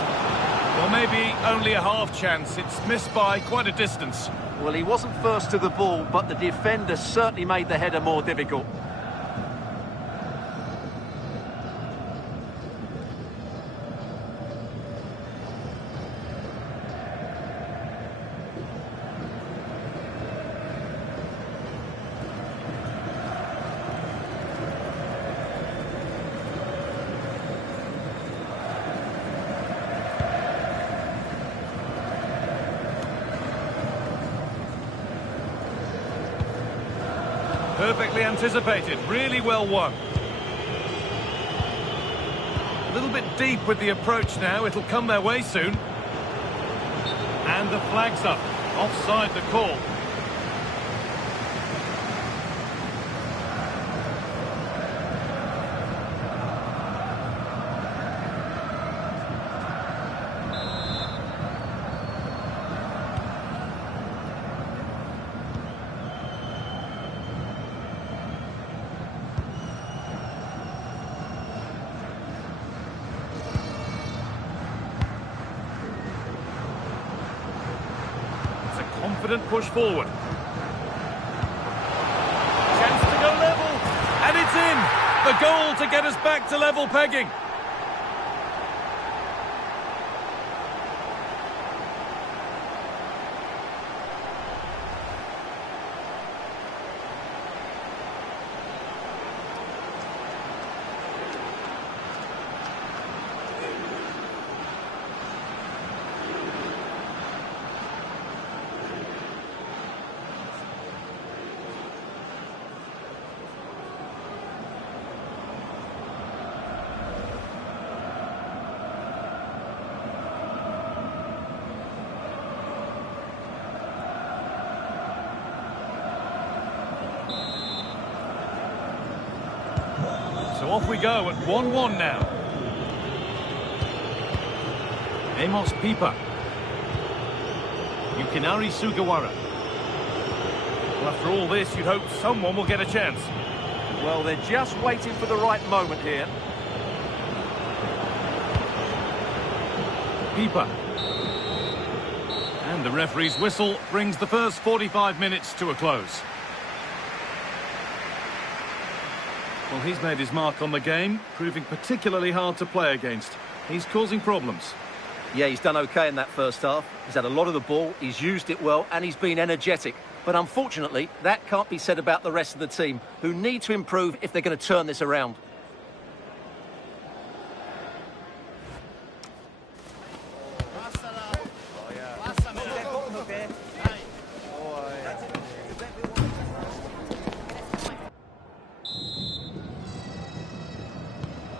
Well, maybe only a half chance. It's missed by quite a distance. Well, he wasn't first to the ball, but the defender certainly made the header more difficult. Perfectly anticipated, really well won. A little bit deep with the approach now, it'll come their way soon. And the flag's up, offside the call. Confident push forward. Chance to go level. And it's in. The goal to get us back to level pegging. So off we go at 1-1 now. Amos Pipa. Yukinari Sugawara. Well, after all this, you'd hope someone will get a chance. Well, they're just waiting for the right moment here. Pipa. And the referee's whistle brings the first 45 minutes to a close. Well, he's made his mark on the game, proving particularly hard to play against. He's causing problems. Yeah, he's done okay in that first half. He's had a lot of the ball, he's used it well, and he's been energetic. But unfortunately, that can't be said about the rest of the team, who need to improve if they're going to turn this around.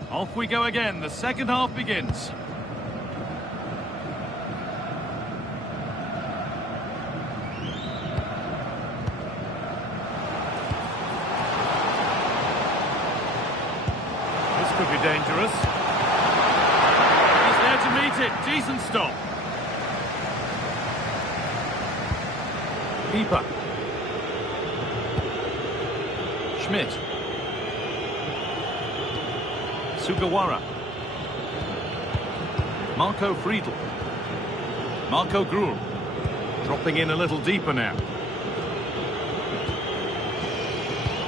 Off we go again. The second half begins. This could be dangerous. He's there to meet it. Decent stop. Pipa. Schmidt. Sugawara. Marco Friedl. Marco Gruhl. Dropping in a little deeper now.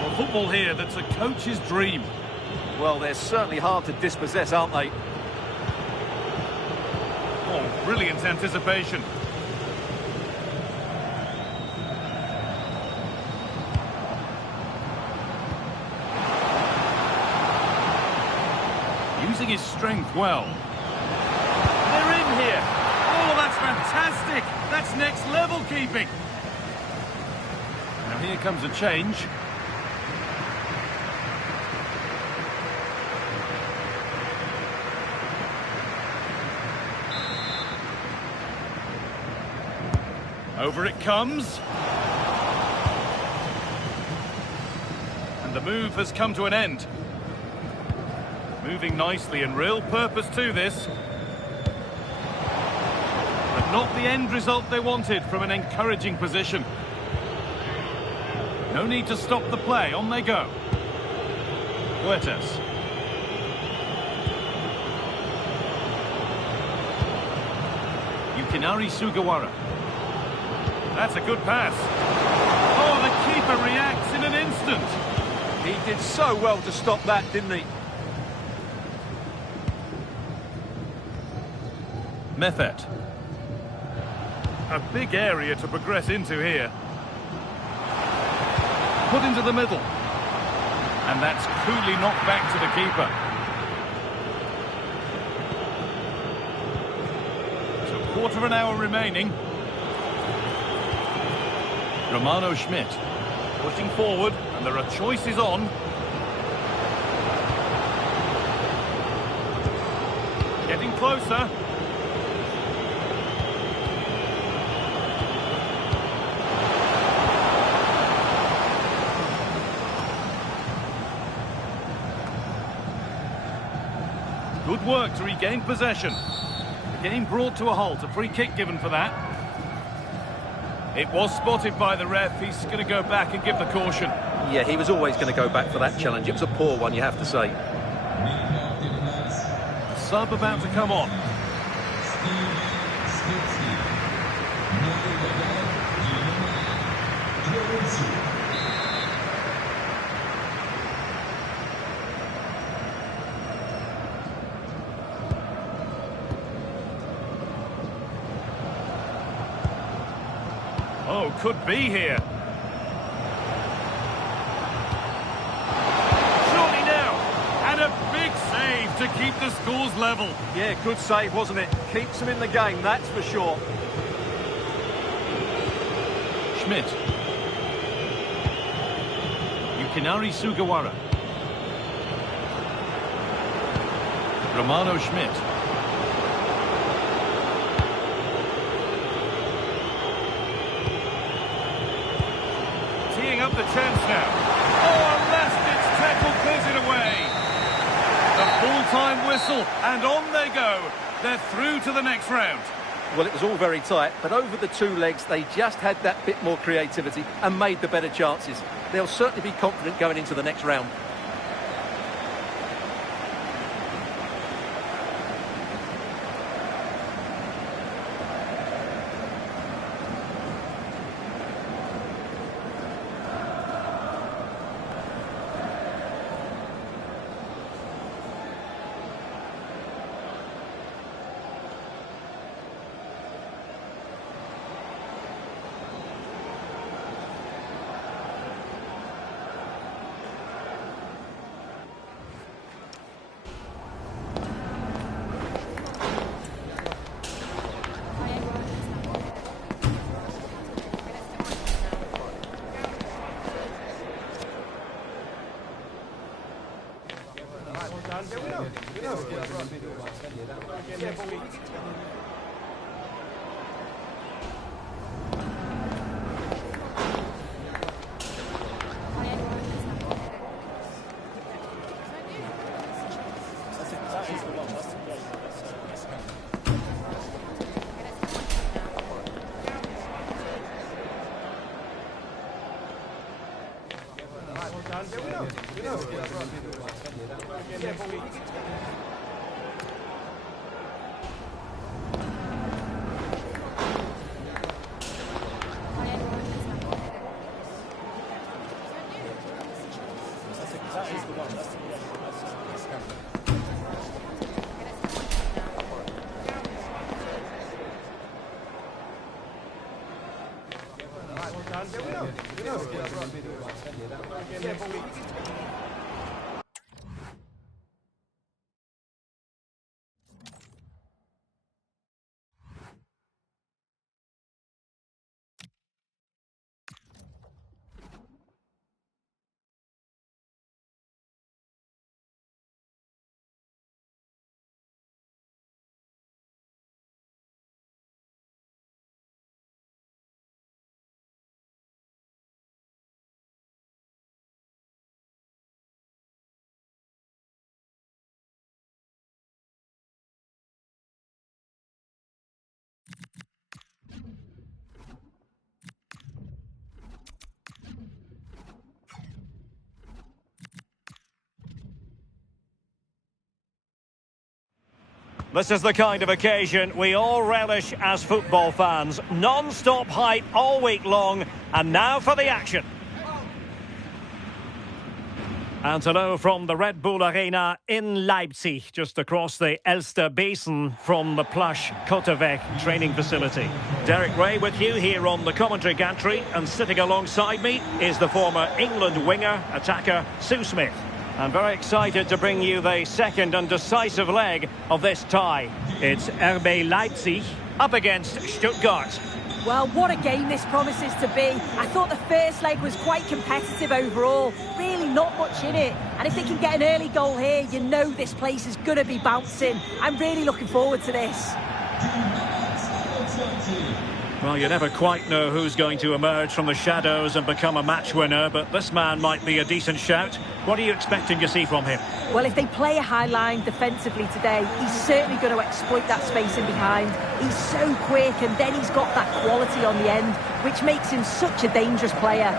Well, football here that's a coach's dream. Well, they're certainly hard to dispossess, aren't they? Oh, brilliant anticipation. Using his strength well. They're in here. Oh, that's fantastic. That's next level keeping. Now here comes a change. Over it comes. the move has come to an end. Moving nicely and real purpose to this. But not the end result they wanted from an encouraging position. No need to stop the play, on they go. Huertas. Yukinari Sugawara. That's a good pass. Oh, the keeper reacts in an instant. He did so well to stop that, didn't he? Method. A big area to progress into here. Put into the middle. And that's coolly knocked back to the keeper. So quarter of an hour remaining. Romano Schmidt pushing forward, and there are choices on. Getting closer. Good work to regain possession. The game brought to a halt, a free kick given for that. It was spotted by the ref. He's going to go back and give the caution. Yeah, he was always going to go back for that challenge. It was a poor one, you have to say. Sub about to come on. Oh, could be here. Surely now. And a big save to keep the scores level. Yeah, good save, wasn't it? Keeps them in the game, that's for sure. Schmidt. Yukinari Sugawara. Romano Schmidt. Teeing up the chance now. Oh, a last-ditch tackle clears it away. The full-time whistle, and on they go. They're through to the next round. Well, it was all very tight, but over the two legs, they just had that bit more creativity and made the better chances. They'll certainly be confident going into the next round. This is the kind of occasion we all relish as football fans. Non-stop hype all week long, and now for the action. And hello from the Red Bull Arena in Leipzig, just across the Elster Basin from the plush Kotterweg training facility. Derek Ray with you here on the commentary gantry, and sitting alongside me is the former England winger, attacker Sue Smith. I'm very excited to bring you the second and decisive leg of this tie. It's RB Leipzig up against Stuttgart. Well, what a game this promises to be. I thought the first leg was quite competitive overall. Really not much in it. And if they can get an early goal here, you know this place is going to be bouncing. I'm really looking forward to this. Well, you never quite know who's going to emerge from the shadows and become a match winner, but this man might be a decent shout. What are you expecting to see from him? Well, if they play a high line defensively today, he's certainly going to exploit that space in behind. He's so quick, and then he's got that quality on the end, which makes him such a dangerous player.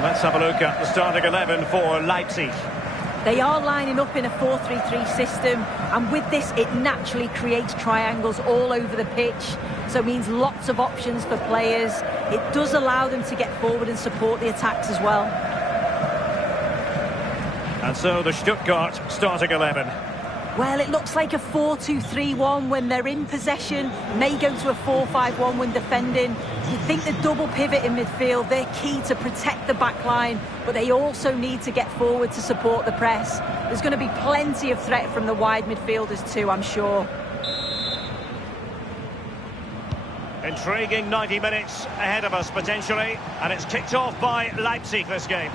Let's have a look at the starting 11 for Leipzig. They are lining up in a 4-3-3 system, and with this it naturally creates triangles all over the pitch, so it means lots of options for players. It does allow them to get forward and support the attacks as well. And so the Stuttgart starting 11. Well, it looks like a 4-2-3-1 when they're in possession, may go to a 4-5-1 when defending. You think the double pivot in midfield, they're key to protect the back line, but they also need to get forward to support the press. There's going to be plenty of threat from the wide midfielders too, I'm sure. Intriguing 90 minutes ahead of us potentially, and it's kicked off by Leipzig this game.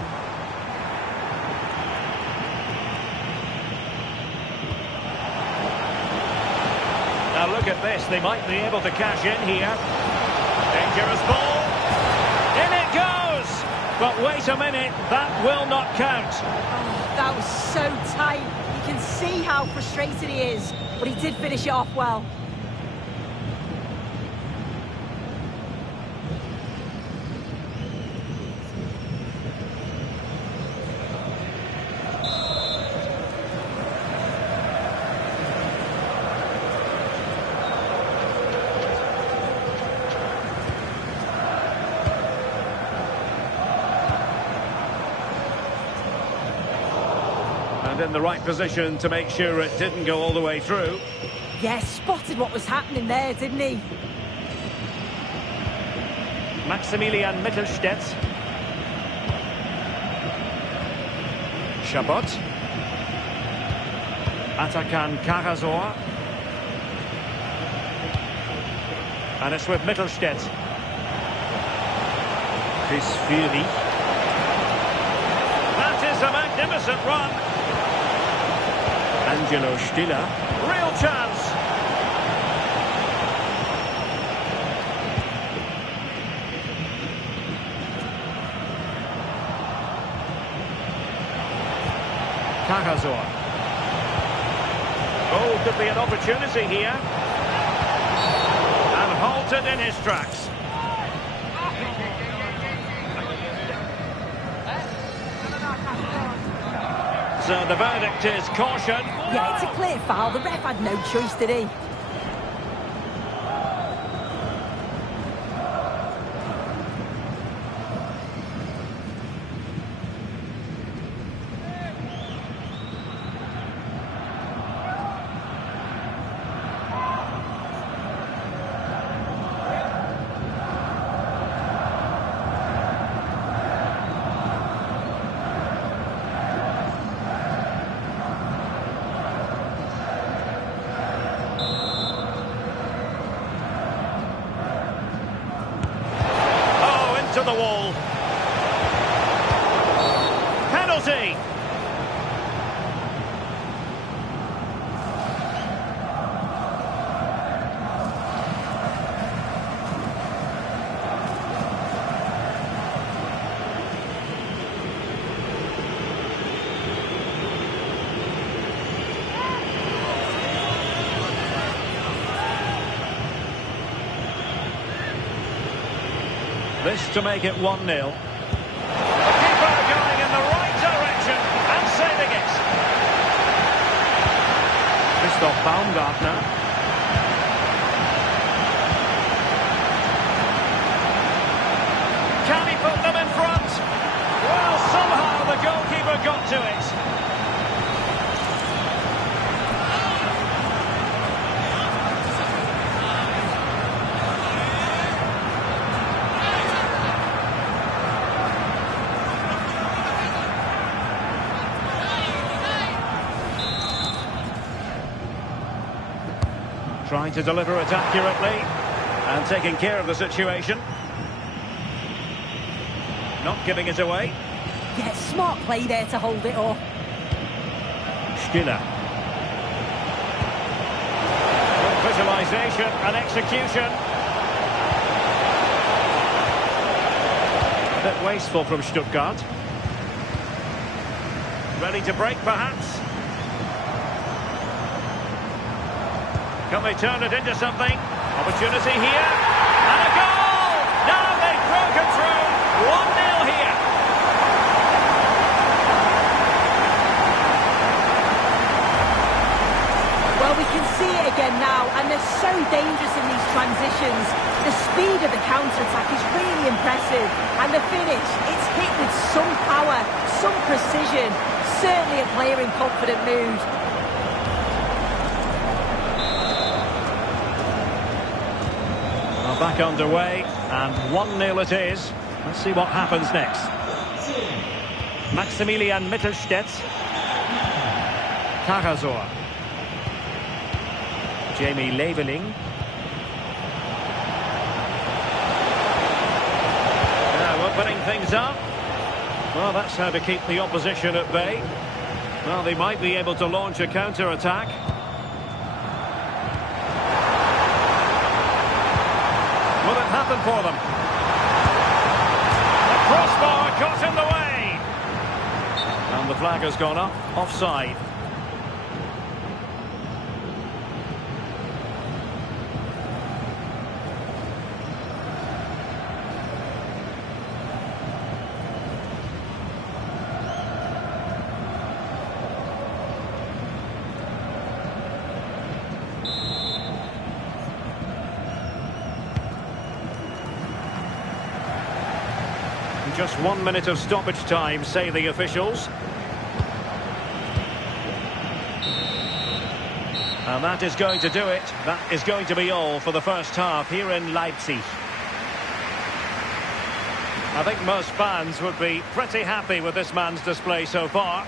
Now look at this, they might be able to cash in here. Dangerous ball. In it goes! But wait a minute, that will not count. Oh, that was so tight. You can see how frustrated he is, but he did finish it off well. And in the right position to make sure it didn't go all the way through. Yeah, spotted what was happening there, didn't he? Maximilian Mittelstädt. Chabot. Atakan Karasor. And it's with Mittelstädt. Chris Fury. That is a magnificent run. Angelo Stiller. Real chance. Karasor. Oh, could be an opportunity here. And halted in his tracks. So the verdict is caution. Yeah, it's a clear foul. The ref had no choice, did he? To the wall. Penalty. This to make it 1-0. The keeper going in the right direction and saving it. Christoph Baumgartner. Can he put them in front? Well, somehow the goalkeeper got to it. Trying to deliver it accurately and taking care of the situation. Not giving it away. Yeah, smart play there to hold it up. Stiller. Good visualisation and execution. A bit wasteful from Stuttgart. Ready to break perhaps. Can they turn it into something? Opportunity here. And a goal! Now they've broken through. 1-0 here. Well, we can see it again now, and they're so dangerous in these transitions. The speed of the counter-attack is really impressive. And the finish, it's hit with some power, some precision. Certainly a player in confident mood. Back underway, and 1-0 it is. Let's see what happens next. Maximilian Mittelstädt. Karasor. Jamie Leveling. Now opening things up. Well, that's how to keep the opposition at bay. Well, they might be able to launch a counter-attack. Will it happen for them? The crossbar got in the way. And the flag has gone up, offside. Just 1 minute of stoppage time, say the officials. And that is going to do it. That is going to be all for the first half here in Leipzig. I think most fans would be pretty happy with this man's display so far.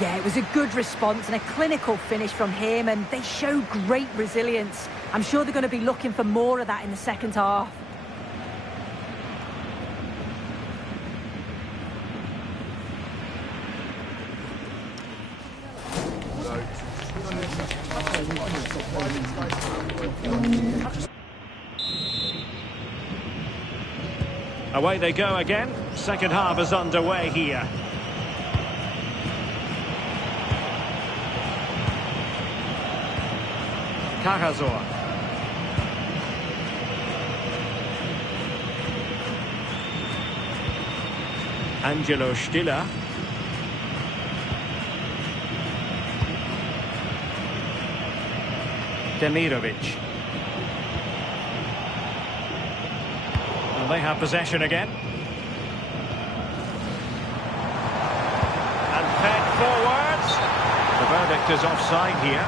Yeah, it was a good response and a clinical finish from him, and they showed great resilience. I'm sure they're going to be looking for more of that in the second half. Away they go again. Second half is underway here. Karasor. Angelo Stiller. Demirovic. And they have possession again. And fed forwards. The verdict is offside here.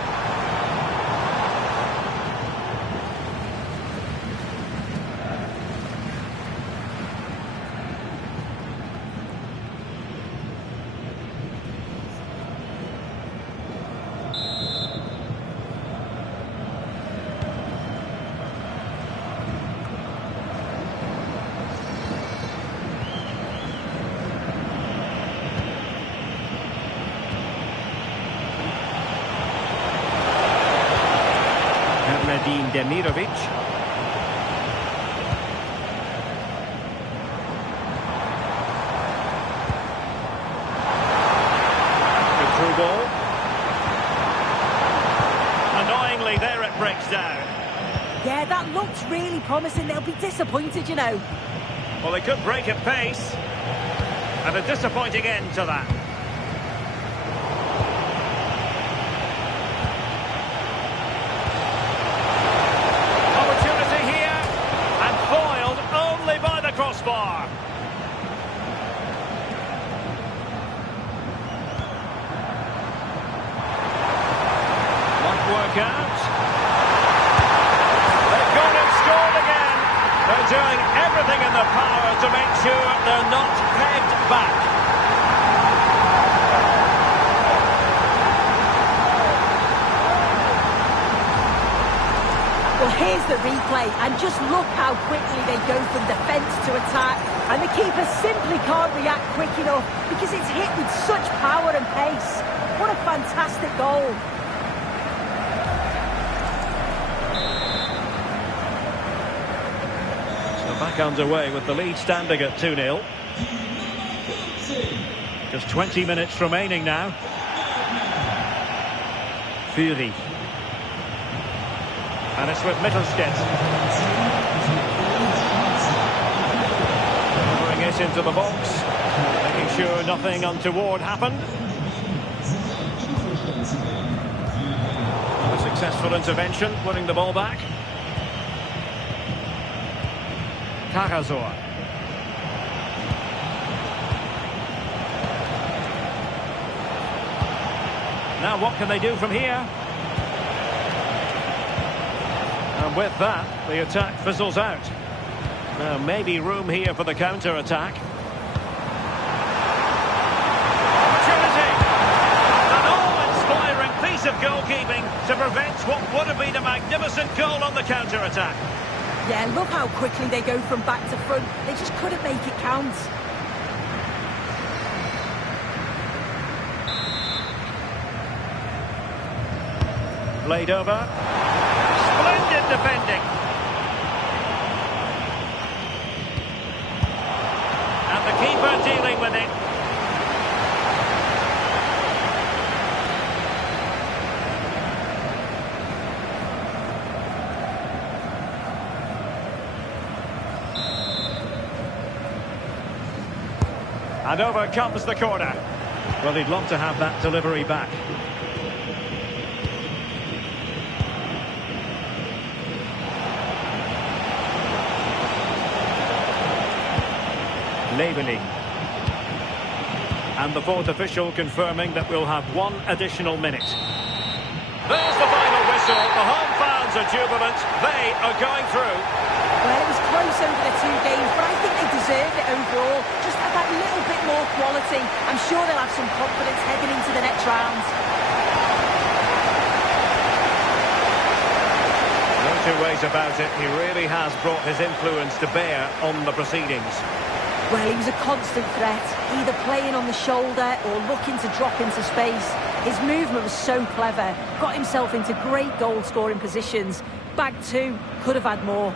Demirovic. Good through ball. Annoyingly, there it breaks down. Yeah, that looks really promising. They'll be disappointed, you know. Well, they could break at pace. And a disappointing end to that. Opportunity here. And foiled only by the crossbar. Might work out. They've gone and scored again. They're doing everything in their power to make sure they're not pegged back. Well, here's the replay, and just look how quickly they go from defence to attack. And the keeper simply can't react quick enough because it's hit with such power and pace. What a fantastic goal. Back underway with the lead standing at 2-0. Just 20 minutes remaining now. Fury. And it's with Mittelstedt. Bring it into the box. Making sure nothing untoward happened. A successful intervention, winning the ball back. Karazor. Now what can they do from here? And with that, the attack fizzles out. Now maybe room here for the counter-attack. Opportunity! An awe-inspiring piece of goalkeeping to prevent what would have been a magnificent goal on the counter-attack. Yeah, look how quickly they go from back to front. They just couldn't make it count. Laid over. Splendid defending. And the keeper dealing with it. And over comes the corner. Well, he'd love to have that delivery back. Leibeli. And the fourth official confirming that we'll have one additional minute. There's the final whistle. The home fans are jubilant. They are going through. Well, it was close over the two games, but I think they deserved it overall. Just had that little bit more quality. I'm sure they'll have some confidence heading into the next round. No two ways about it. He really has brought his influence to bear on the proceedings. Well, he was a constant threat, either playing on the shoulder or looking to drop into space. His movement was so clever, got himself into great goal-scoring positions. Bag two, could have had more.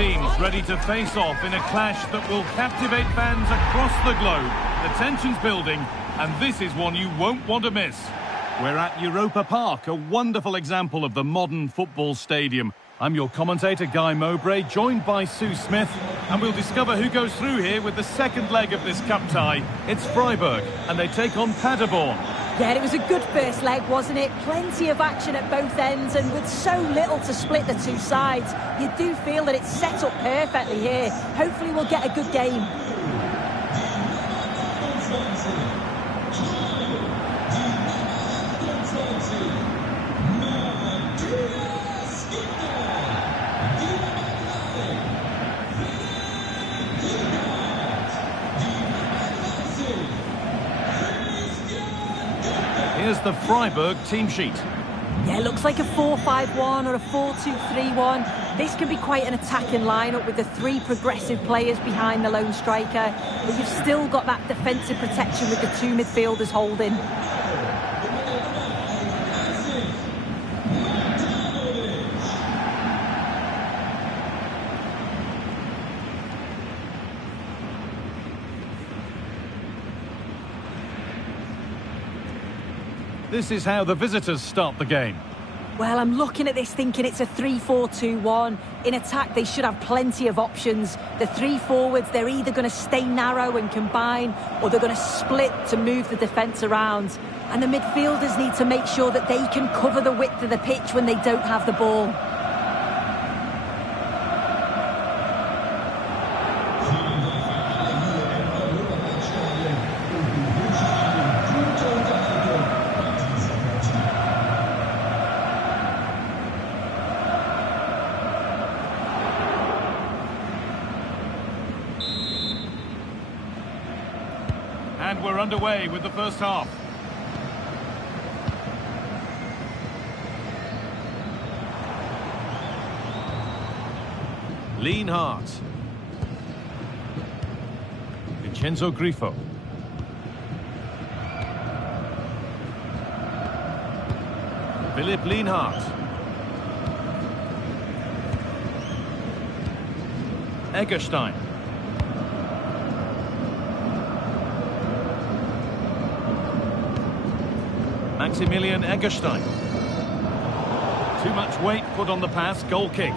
teams ready to face off in a clash that will captivate fans across the globe. The tension's building, and this is one you won't want to miss. We're at Europa Park, a wonderful example of the modern football stadium. I'm your commentator, Guy Mowbray, joined by Sue Smith, and we'll discover who goes through here with the second leg of this cup tie. It's Freiburg, and they take on Paderborn. Yeah, it was a good first leg, wasn't it? Plenty of action at both ends, and with so little to split the two sides, you do feel that it's set up perfectly here. Hopefully we'll get a good game. Here's the Freiburg team sheet. Yeah, it looks like a 4-5-1 or a 4-2-3-1. This can be quite an attacking lineup with the three progressive players behind the lone striker, but you've still got that defensive protection with the two midfielders holding. This is how the visitors start the game. Well, I'm looking at this thinking it's a 3-4-2-1. In attack, they should have plenty of options. The three forwards, they're either going to stay narrow and combine, or they're going to split to move the defence around. And the midfielders need to make sure that they can cover the width of the pitch when they don't have the ball. And we're underway with the first half. Lienhardt. Vincenzo Grifo. Philipp Lienhardt. Eggestein. Maximilian Eggestein. Too much weight put on the pass, goal kick.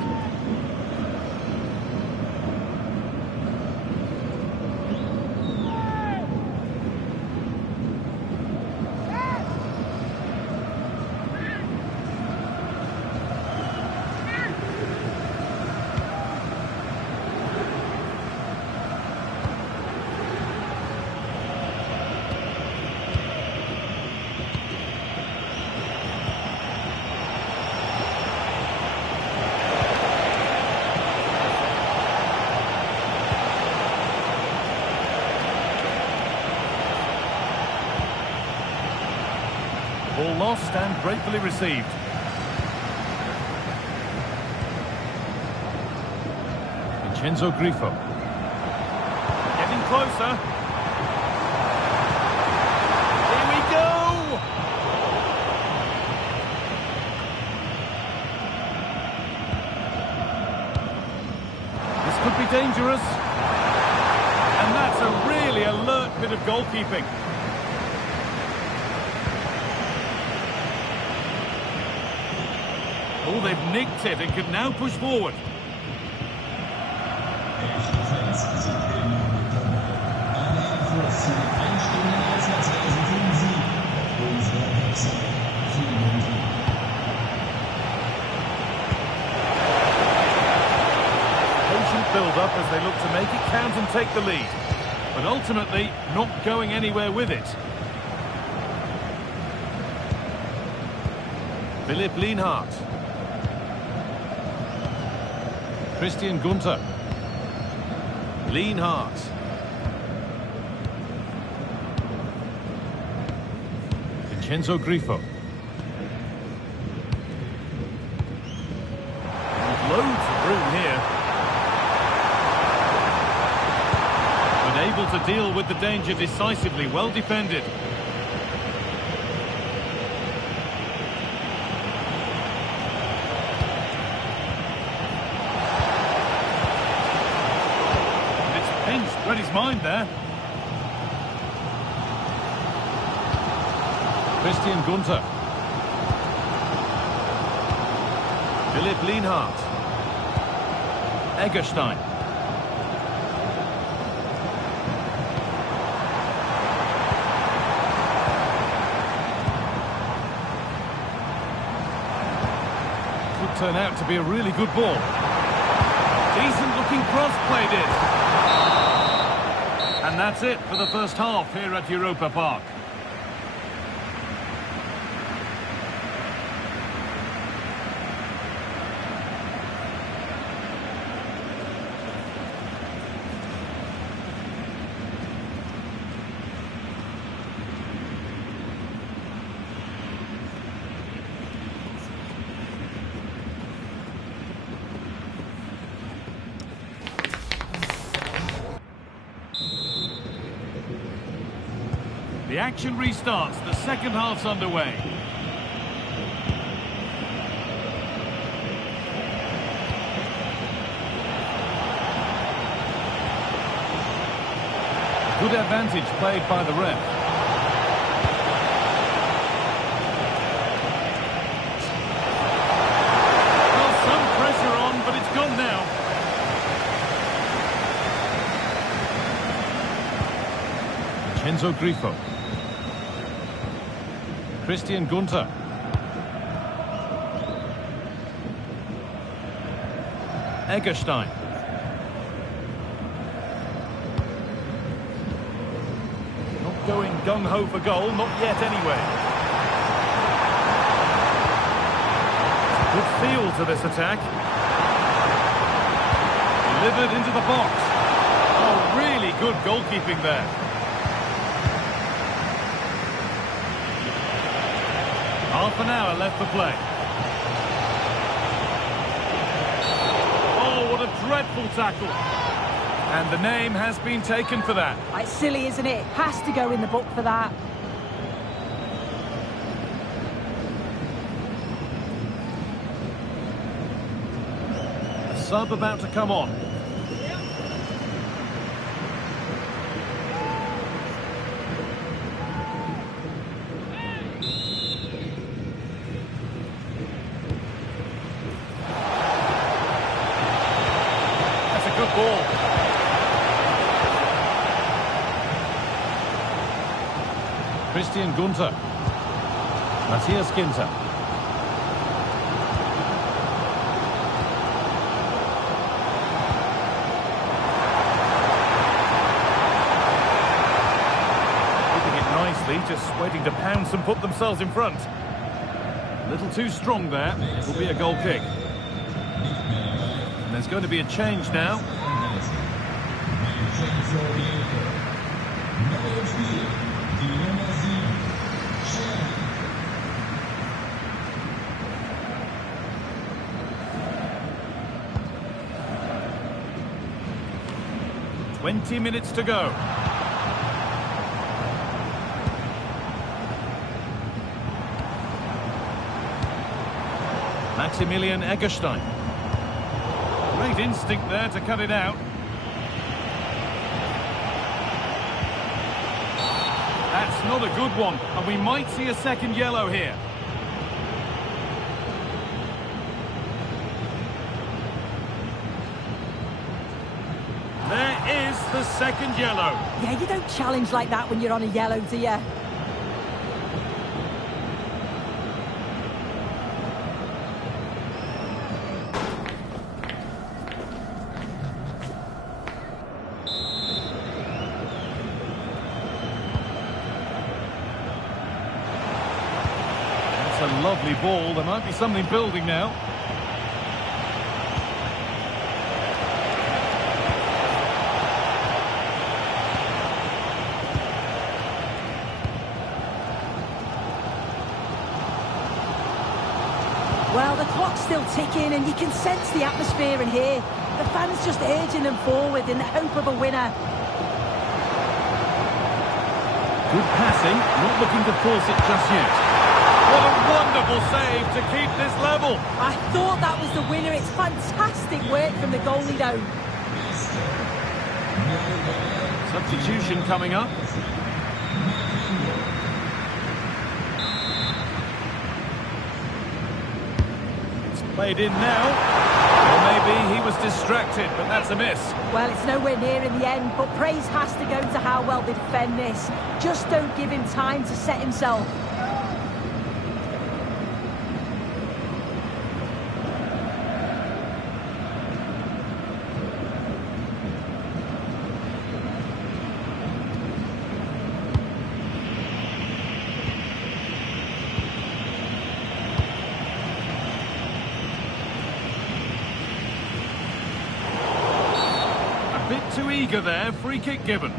Ball lost and gratefully received. Vincenzo Grifo. Getting closer. Here we go! This could be dangerous. And that's a really alert bit of goalkeeping. Oh, they've nicked it and can now push forward. Patient build-up as they look to make it count and take the lead. But ultimately, not going anywhere with it. Philipp Lienhardt. Christian Gunther. Lienhardt. Vincenzo Grifo. Loads of room here. But able to deal with the danger decisively, well defended. read his mind there. Christian Gunter. Philipp Lienhardt. Eggestein. Could turn out to be a really good ball. Decent looking cross played in. And that's it for the first half here at Europa Park. The action restarts, the second half's underway. Good advantage played by the ref. Well, some pressure on, but it's gone now. Vincenzo Grifo. Christian Gunter. Eggestein. Not going gung-ho for goal, not yet anyway. Good feel to this attack. Delivered into the box. Oh, really good goalkeeping there. Half an hour left to play. Oh, what a dreadful tackle. And the name has been taken for that. It's silly, isn't it? Has to go in the book for that. A sub about to come on. Ball. Christian Gunter. Matthias Ginter. Keeping it nicely, just waiting to pounce and put themselves in front. A little too strong there. It will be a goal kick. And there's going to be a change now. 20 minutes to go. Maximilian Eggestein. Great instinct there to cut it out. That's not a good one, and we might see a second yellow here. There is the second yellow. Yeah, you don't challenge like that when you're on a yellow, do you? A lovely ball. There might be something building now. Well, the clock's still ticking and you can sense the atmosphere in here. The fans just urging them forward in the hope of a winner. Good passing, not looking to force it just yet. What a wonderful save to keep this level. I thought that was the winner. It's fantastic work from the goalie, though. Substitution coming up. It's played in now. Or maybe he was distracted, but that's a miss. Well, it's nowhere near in the end, but praise has to go to how well they defend this. Just don't give him time to set himself. Bit too eager there, free kick given.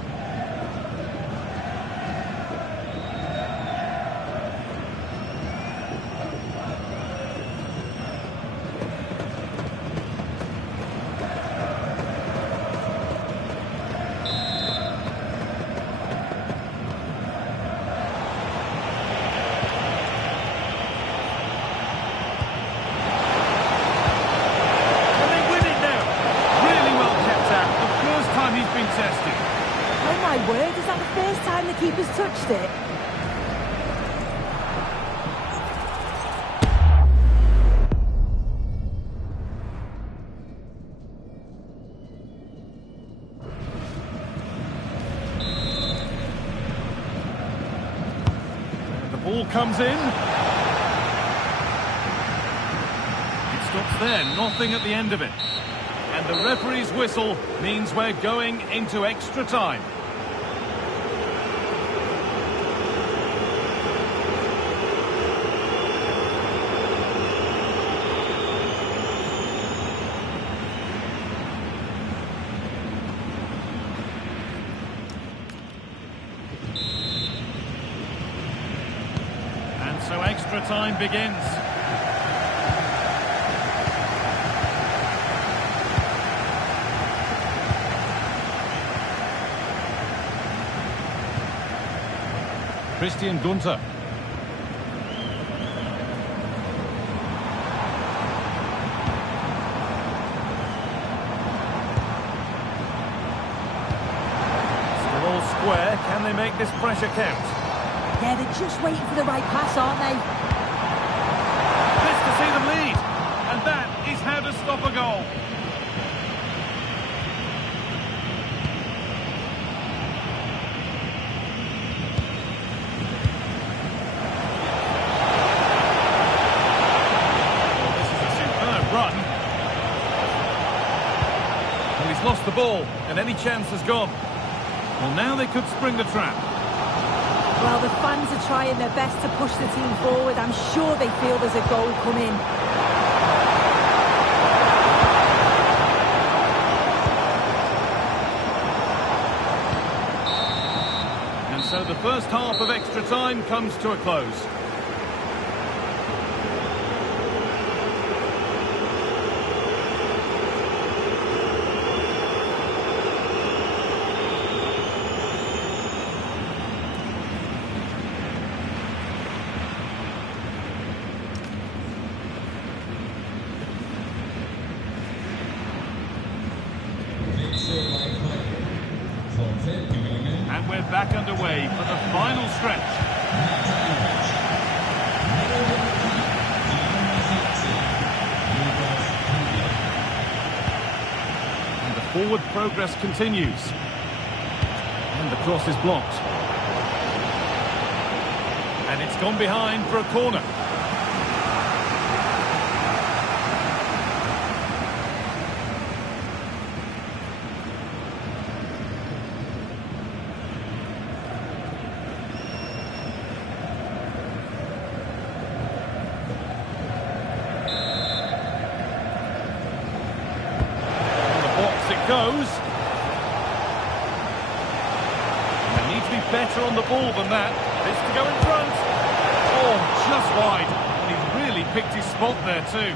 Oh my word, is that the first time the keeper's touched it? The ball comes in. It stops there, nothing at the end of it. And the referee's whistle means we're going into extra time. And so extra time begins. Christian Gunter. Still all square. Can they make this pressure count? Yeah, they're just waiting for the right pass, aren't they? This to see them lead. And that is how to stop a goal. Lost the ball, and any chance has gone. Well, now they could spring the trap. Well, the fans are trying their best to push the team forward. I'm sure they feel there's a goal coming. And so the first half of extra time comes to a close. And we're back underway for the final stretch. And the forward progress continues. And the cross is blocked. And it's gone behind for a corner. Goes. They need to be better on the ball than that. This to go in front. Oh, just wide. And he's really picked his spot there too.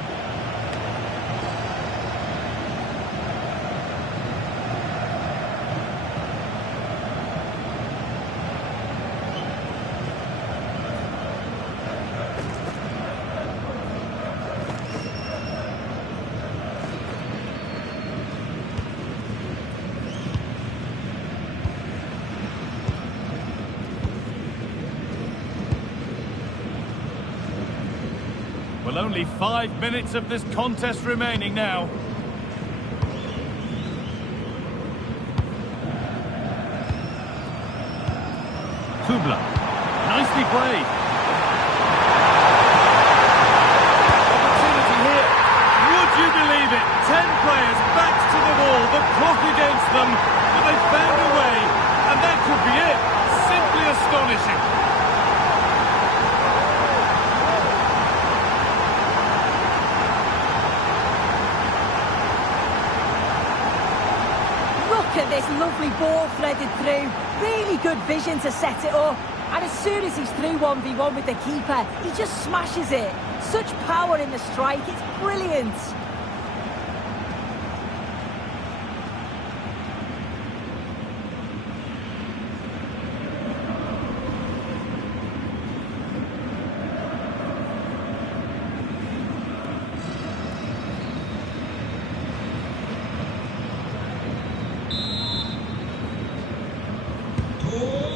Well, only 5 minutes of this contest remaining now. Kubla. Nicely played. Opportunity here. Would you believe it? 10 players backs to the wall, the clock against them, but they found a way, and that could be it. Simply astonishing. Look at this lovely ball threaded through. Really good vision to set it up. And as soon as he's through 1v1 with the keeper, he just smashes it. Such power in the strike, it's brilliant.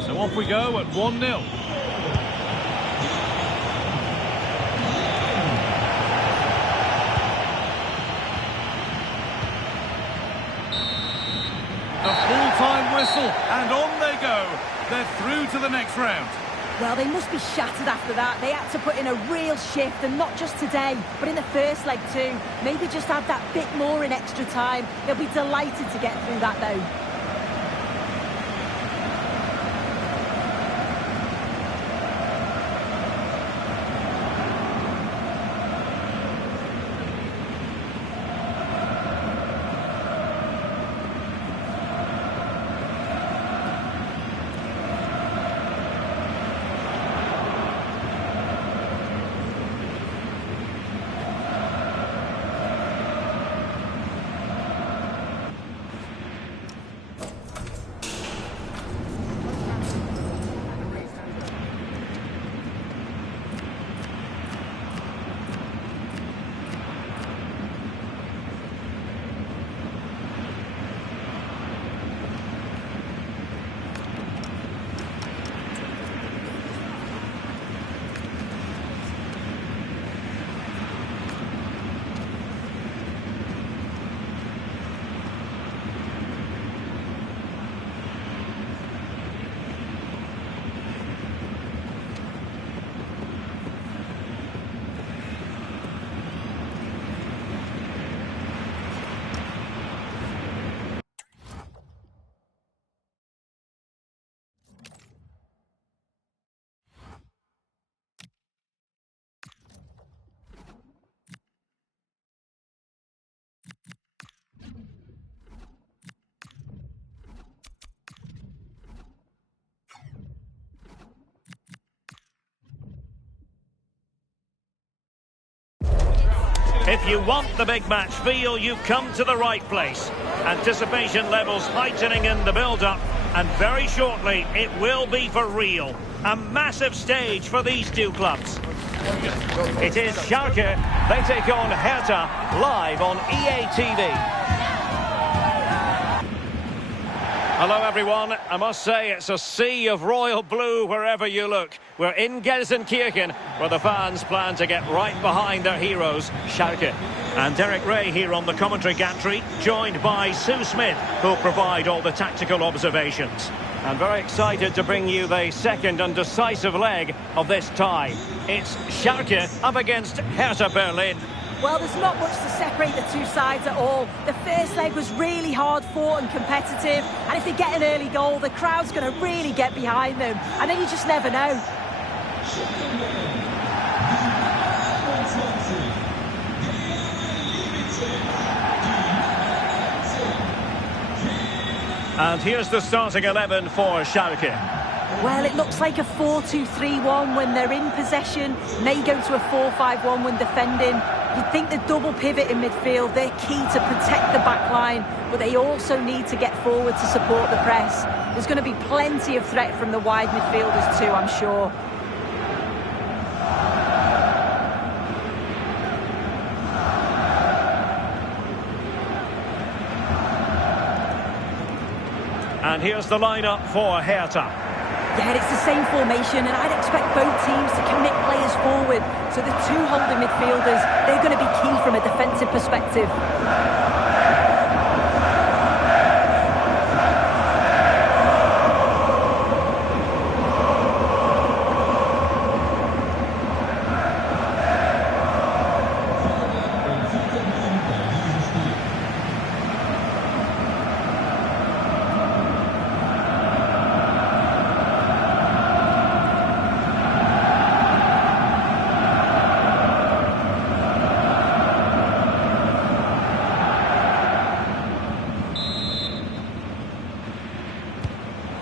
So off we go at 1-0. The full-time whistle, and on they go. They're through to the next round. Well, they must be shattered after that. They had to put in a real shift, and not just today, but in the first leg too. Maybe just add that bit more in extra time. They'll be delighted to get through that though. If you want the big match feel, you've come to the right place. Anticipation levels heightening in the build-up, and very shortly it will be for real. A massive stage for these two clubs. It is Schalke. They take on Hertha live on EA TV. Hello everyone, I must say it's a sea of royal blue wherever you look. We're in Gelsenkirchen, where the fans plan to get right behind their heroes, Schalke. And Derek Ray here on the commentary gantry, joined by Sue Smith, who'll provide all the tactical observations. I'm very excited to bring you the second and decisive leg of this tie. It's Schalke up against Hertha Berlin. Well, there's not much to separate the two sides at all. The first leg was really hard fought and competitive, and if they get an early goal, the crowd's going to really get behind them, and then you just never know. And here's the starting 11 for Schalke. Well, it looks like a 4-2-3-1 when they're in possession. May go to a 4-5-1 when defending. You'd think the double pivot in midfield, they're key to protect the back line, but they also need to get forward to support the press. There's going to be plenty of threat from the wide midfielders too, I'm sure. And here's the lineup for Hertha. Yeah, it's the same formation, and I'd expect both teams to commit players forward. So the two holding midfielders, they're going to be key from a defensive perspective.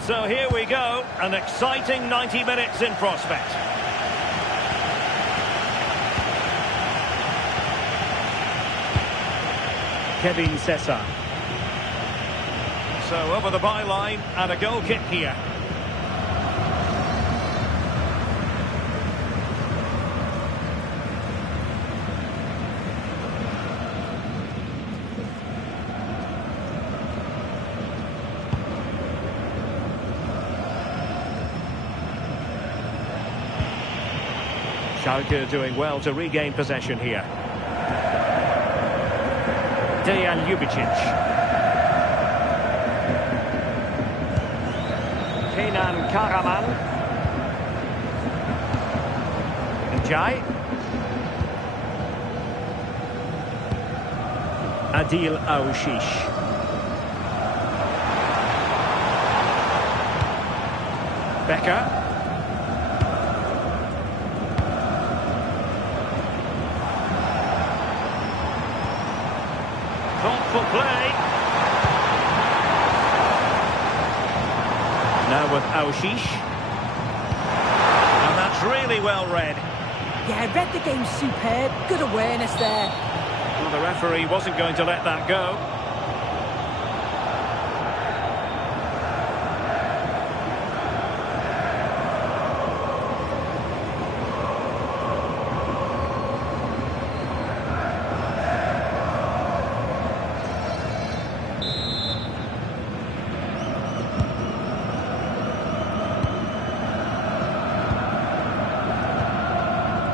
So here we go, an exciting 90 minutes in prospect. Kevin Cesar. So over the byline and a goal kick here. Schalke doing well to regain possession here. Dejan Ljubicic. Kenan Karaman. Njai. Adil Aouchiche. Becker. Thoughtful play. Now with Aouchiche. And that's really well read. Yeah, read the game superb. Good awareness there. Well, the referee wasn't going to let that go.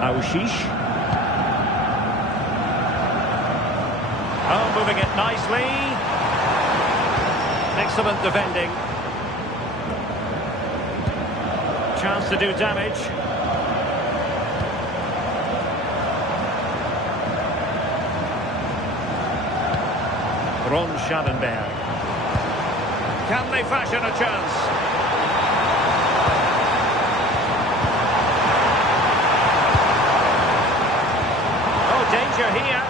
Aouchiche. Oh, moving it nicely. Excellent defending. Chance to do damage. Ron Schallenberg. Can they fashion a chance? Danger here.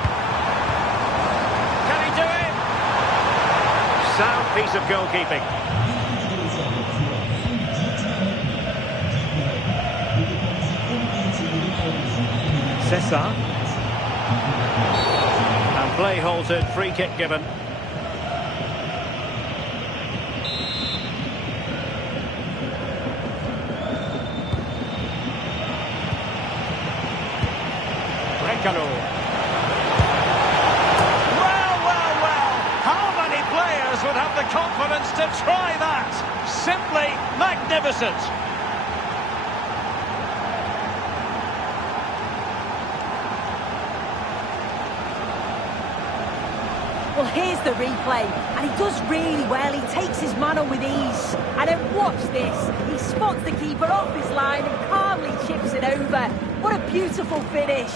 Can he do it? Sound piece of goalkeeping. Cesar. And play halted, free kick given. Brekalo. Would have the confidence to try that. Simply magnificent. Well, here's the replay, and he does really well. He takes his man on with ease. And then watch this. He spots the keeper off his line and calmly chips it over. What a beautiful finish.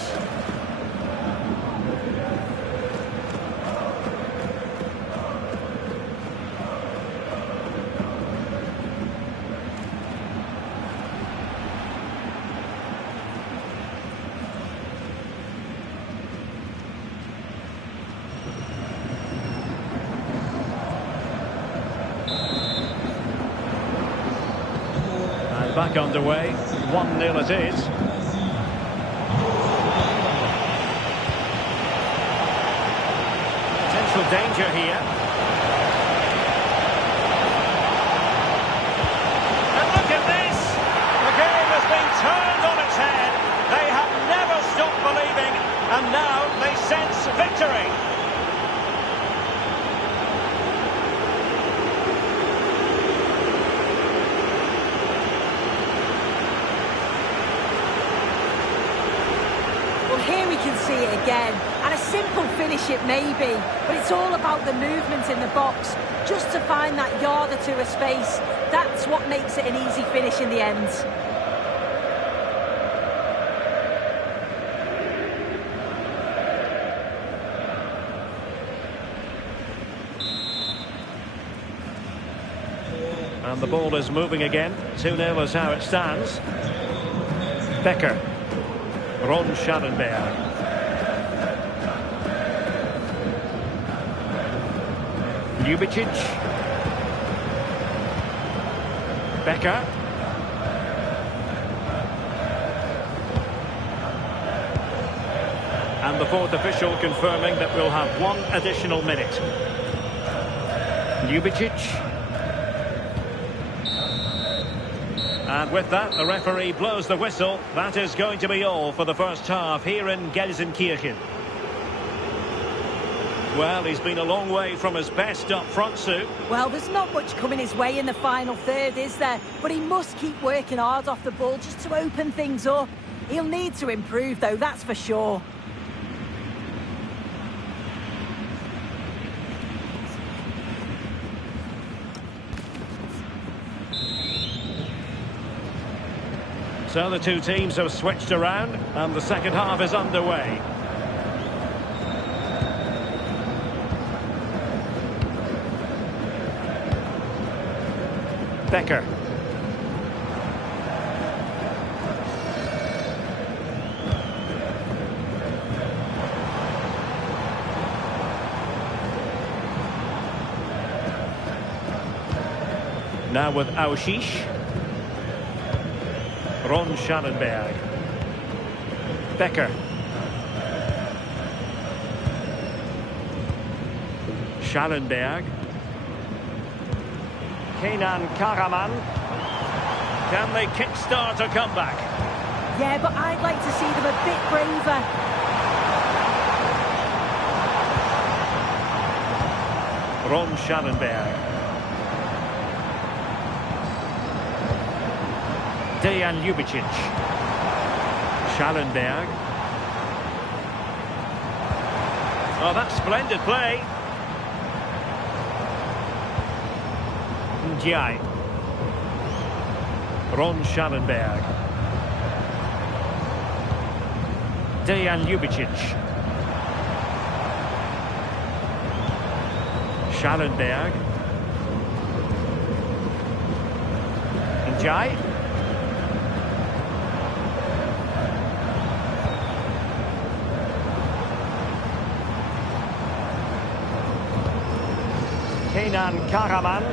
Back underway, 1-0 it is. Potential danger here. And look at this! The game has been turned on its head. They have never stopped believing, and now they sense victory. finish it maybe, but it's all about the movement in the box. Just to find that yard or two of space, that's what makes it an easy finish in the end. And the ball is moving again. 2-0 is how it stands. Becker. Ron Schallenberg. Ljubicic. Becker. And the fourth official confirming that we'll have one additional minute. Ljubicic. And with that, the referee blows the whistle. That is going to be all for the first half here in Gelsenkirchen. Well, he's been a long way from his best up front, Sue. Well, there's not much coming his way in the final third, is there? But he must keep working hard off the ball just to open things up. He'll need to improve, though, that's for sure. So the two teams have switched around and the second half is underway. Becker. Now with Auschisch. Ron Schallenberg. Becker. Schallenberg. Kenan Karaman. Can they kickstart a comeback? Yeah, but I'd like to see them a bit braver. Ron Schallenberg. Dejan Ljubicic. Schallenberg. Oh, that's splendid play. Njai. Ron Schallenberg. Dejan Ljubicic. Schallenberg. Njai. Kenan Karaman.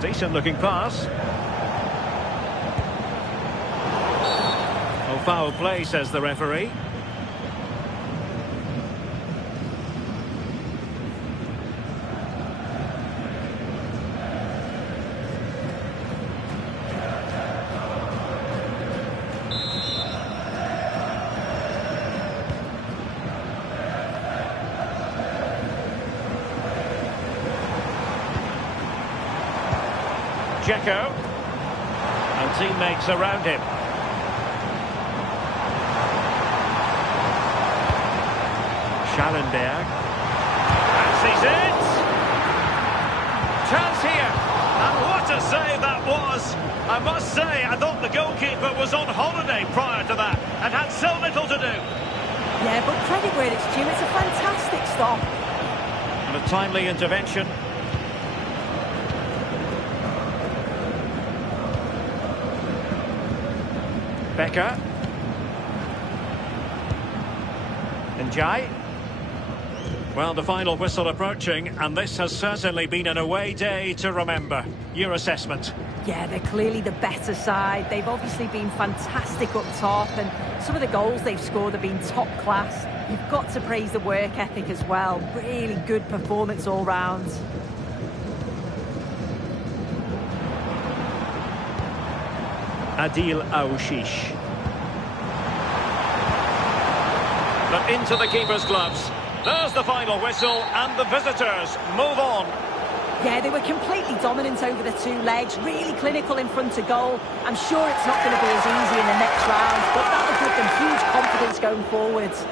Decent looking pass. Oh, foul play, says the referee. Dzeko and teammates around him. Schallenberg. And sees it! Chance here. And what a save that was! I must say, I thought the goalkeeper was on holiday prior to that and had so little to do. Yeah, but credit where it's due. It's a fantastic stop. And a timely intervention. Becker. Njai. Well, the final whistle approaching, and this has certainly been an away day to remember. Your assessment? Yeah, they're clearly the better side. They've obviously been fantastic up top, and some of the goals they've scored have been top class. You've got to praise the work ethic as well. Really good performance all round. Adil Auschisch. But into the keeper's gloves. There's the final whistle, and the visitors move on. Yeah, they were completely dominant over the two legs, really clinical in front of goal. I'm sure it's not going to be as easy in the next round, but that'll give them huge confidence going forwards.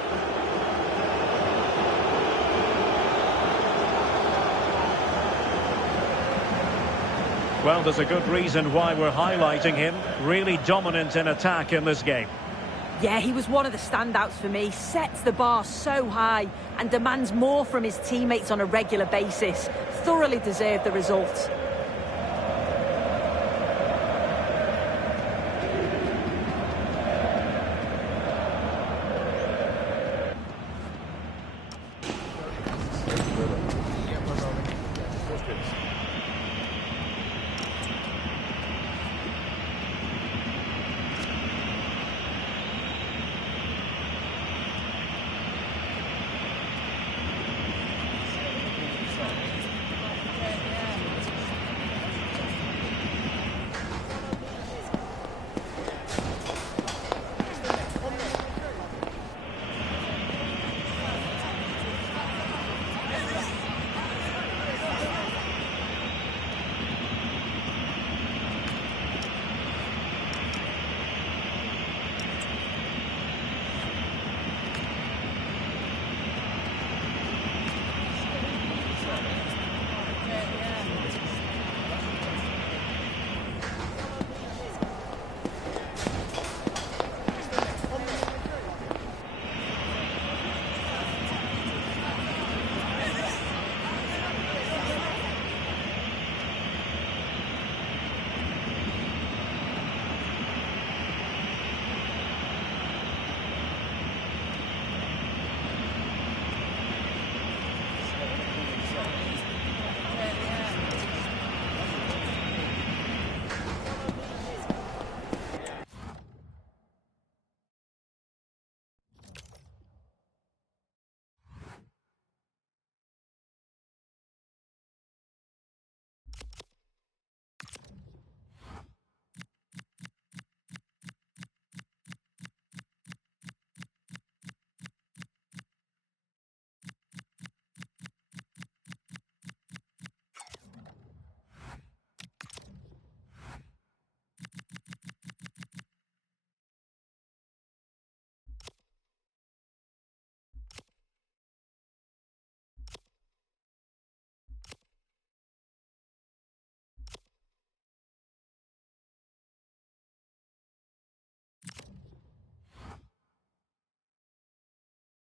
Well, there's a good reason why we're highlighting him. Really dominant in attack in this game. Yeah, he was one of the standouts for me. Sets the bar so high and demands more from his teammates on a regular basis. Thoroughly deserved the result.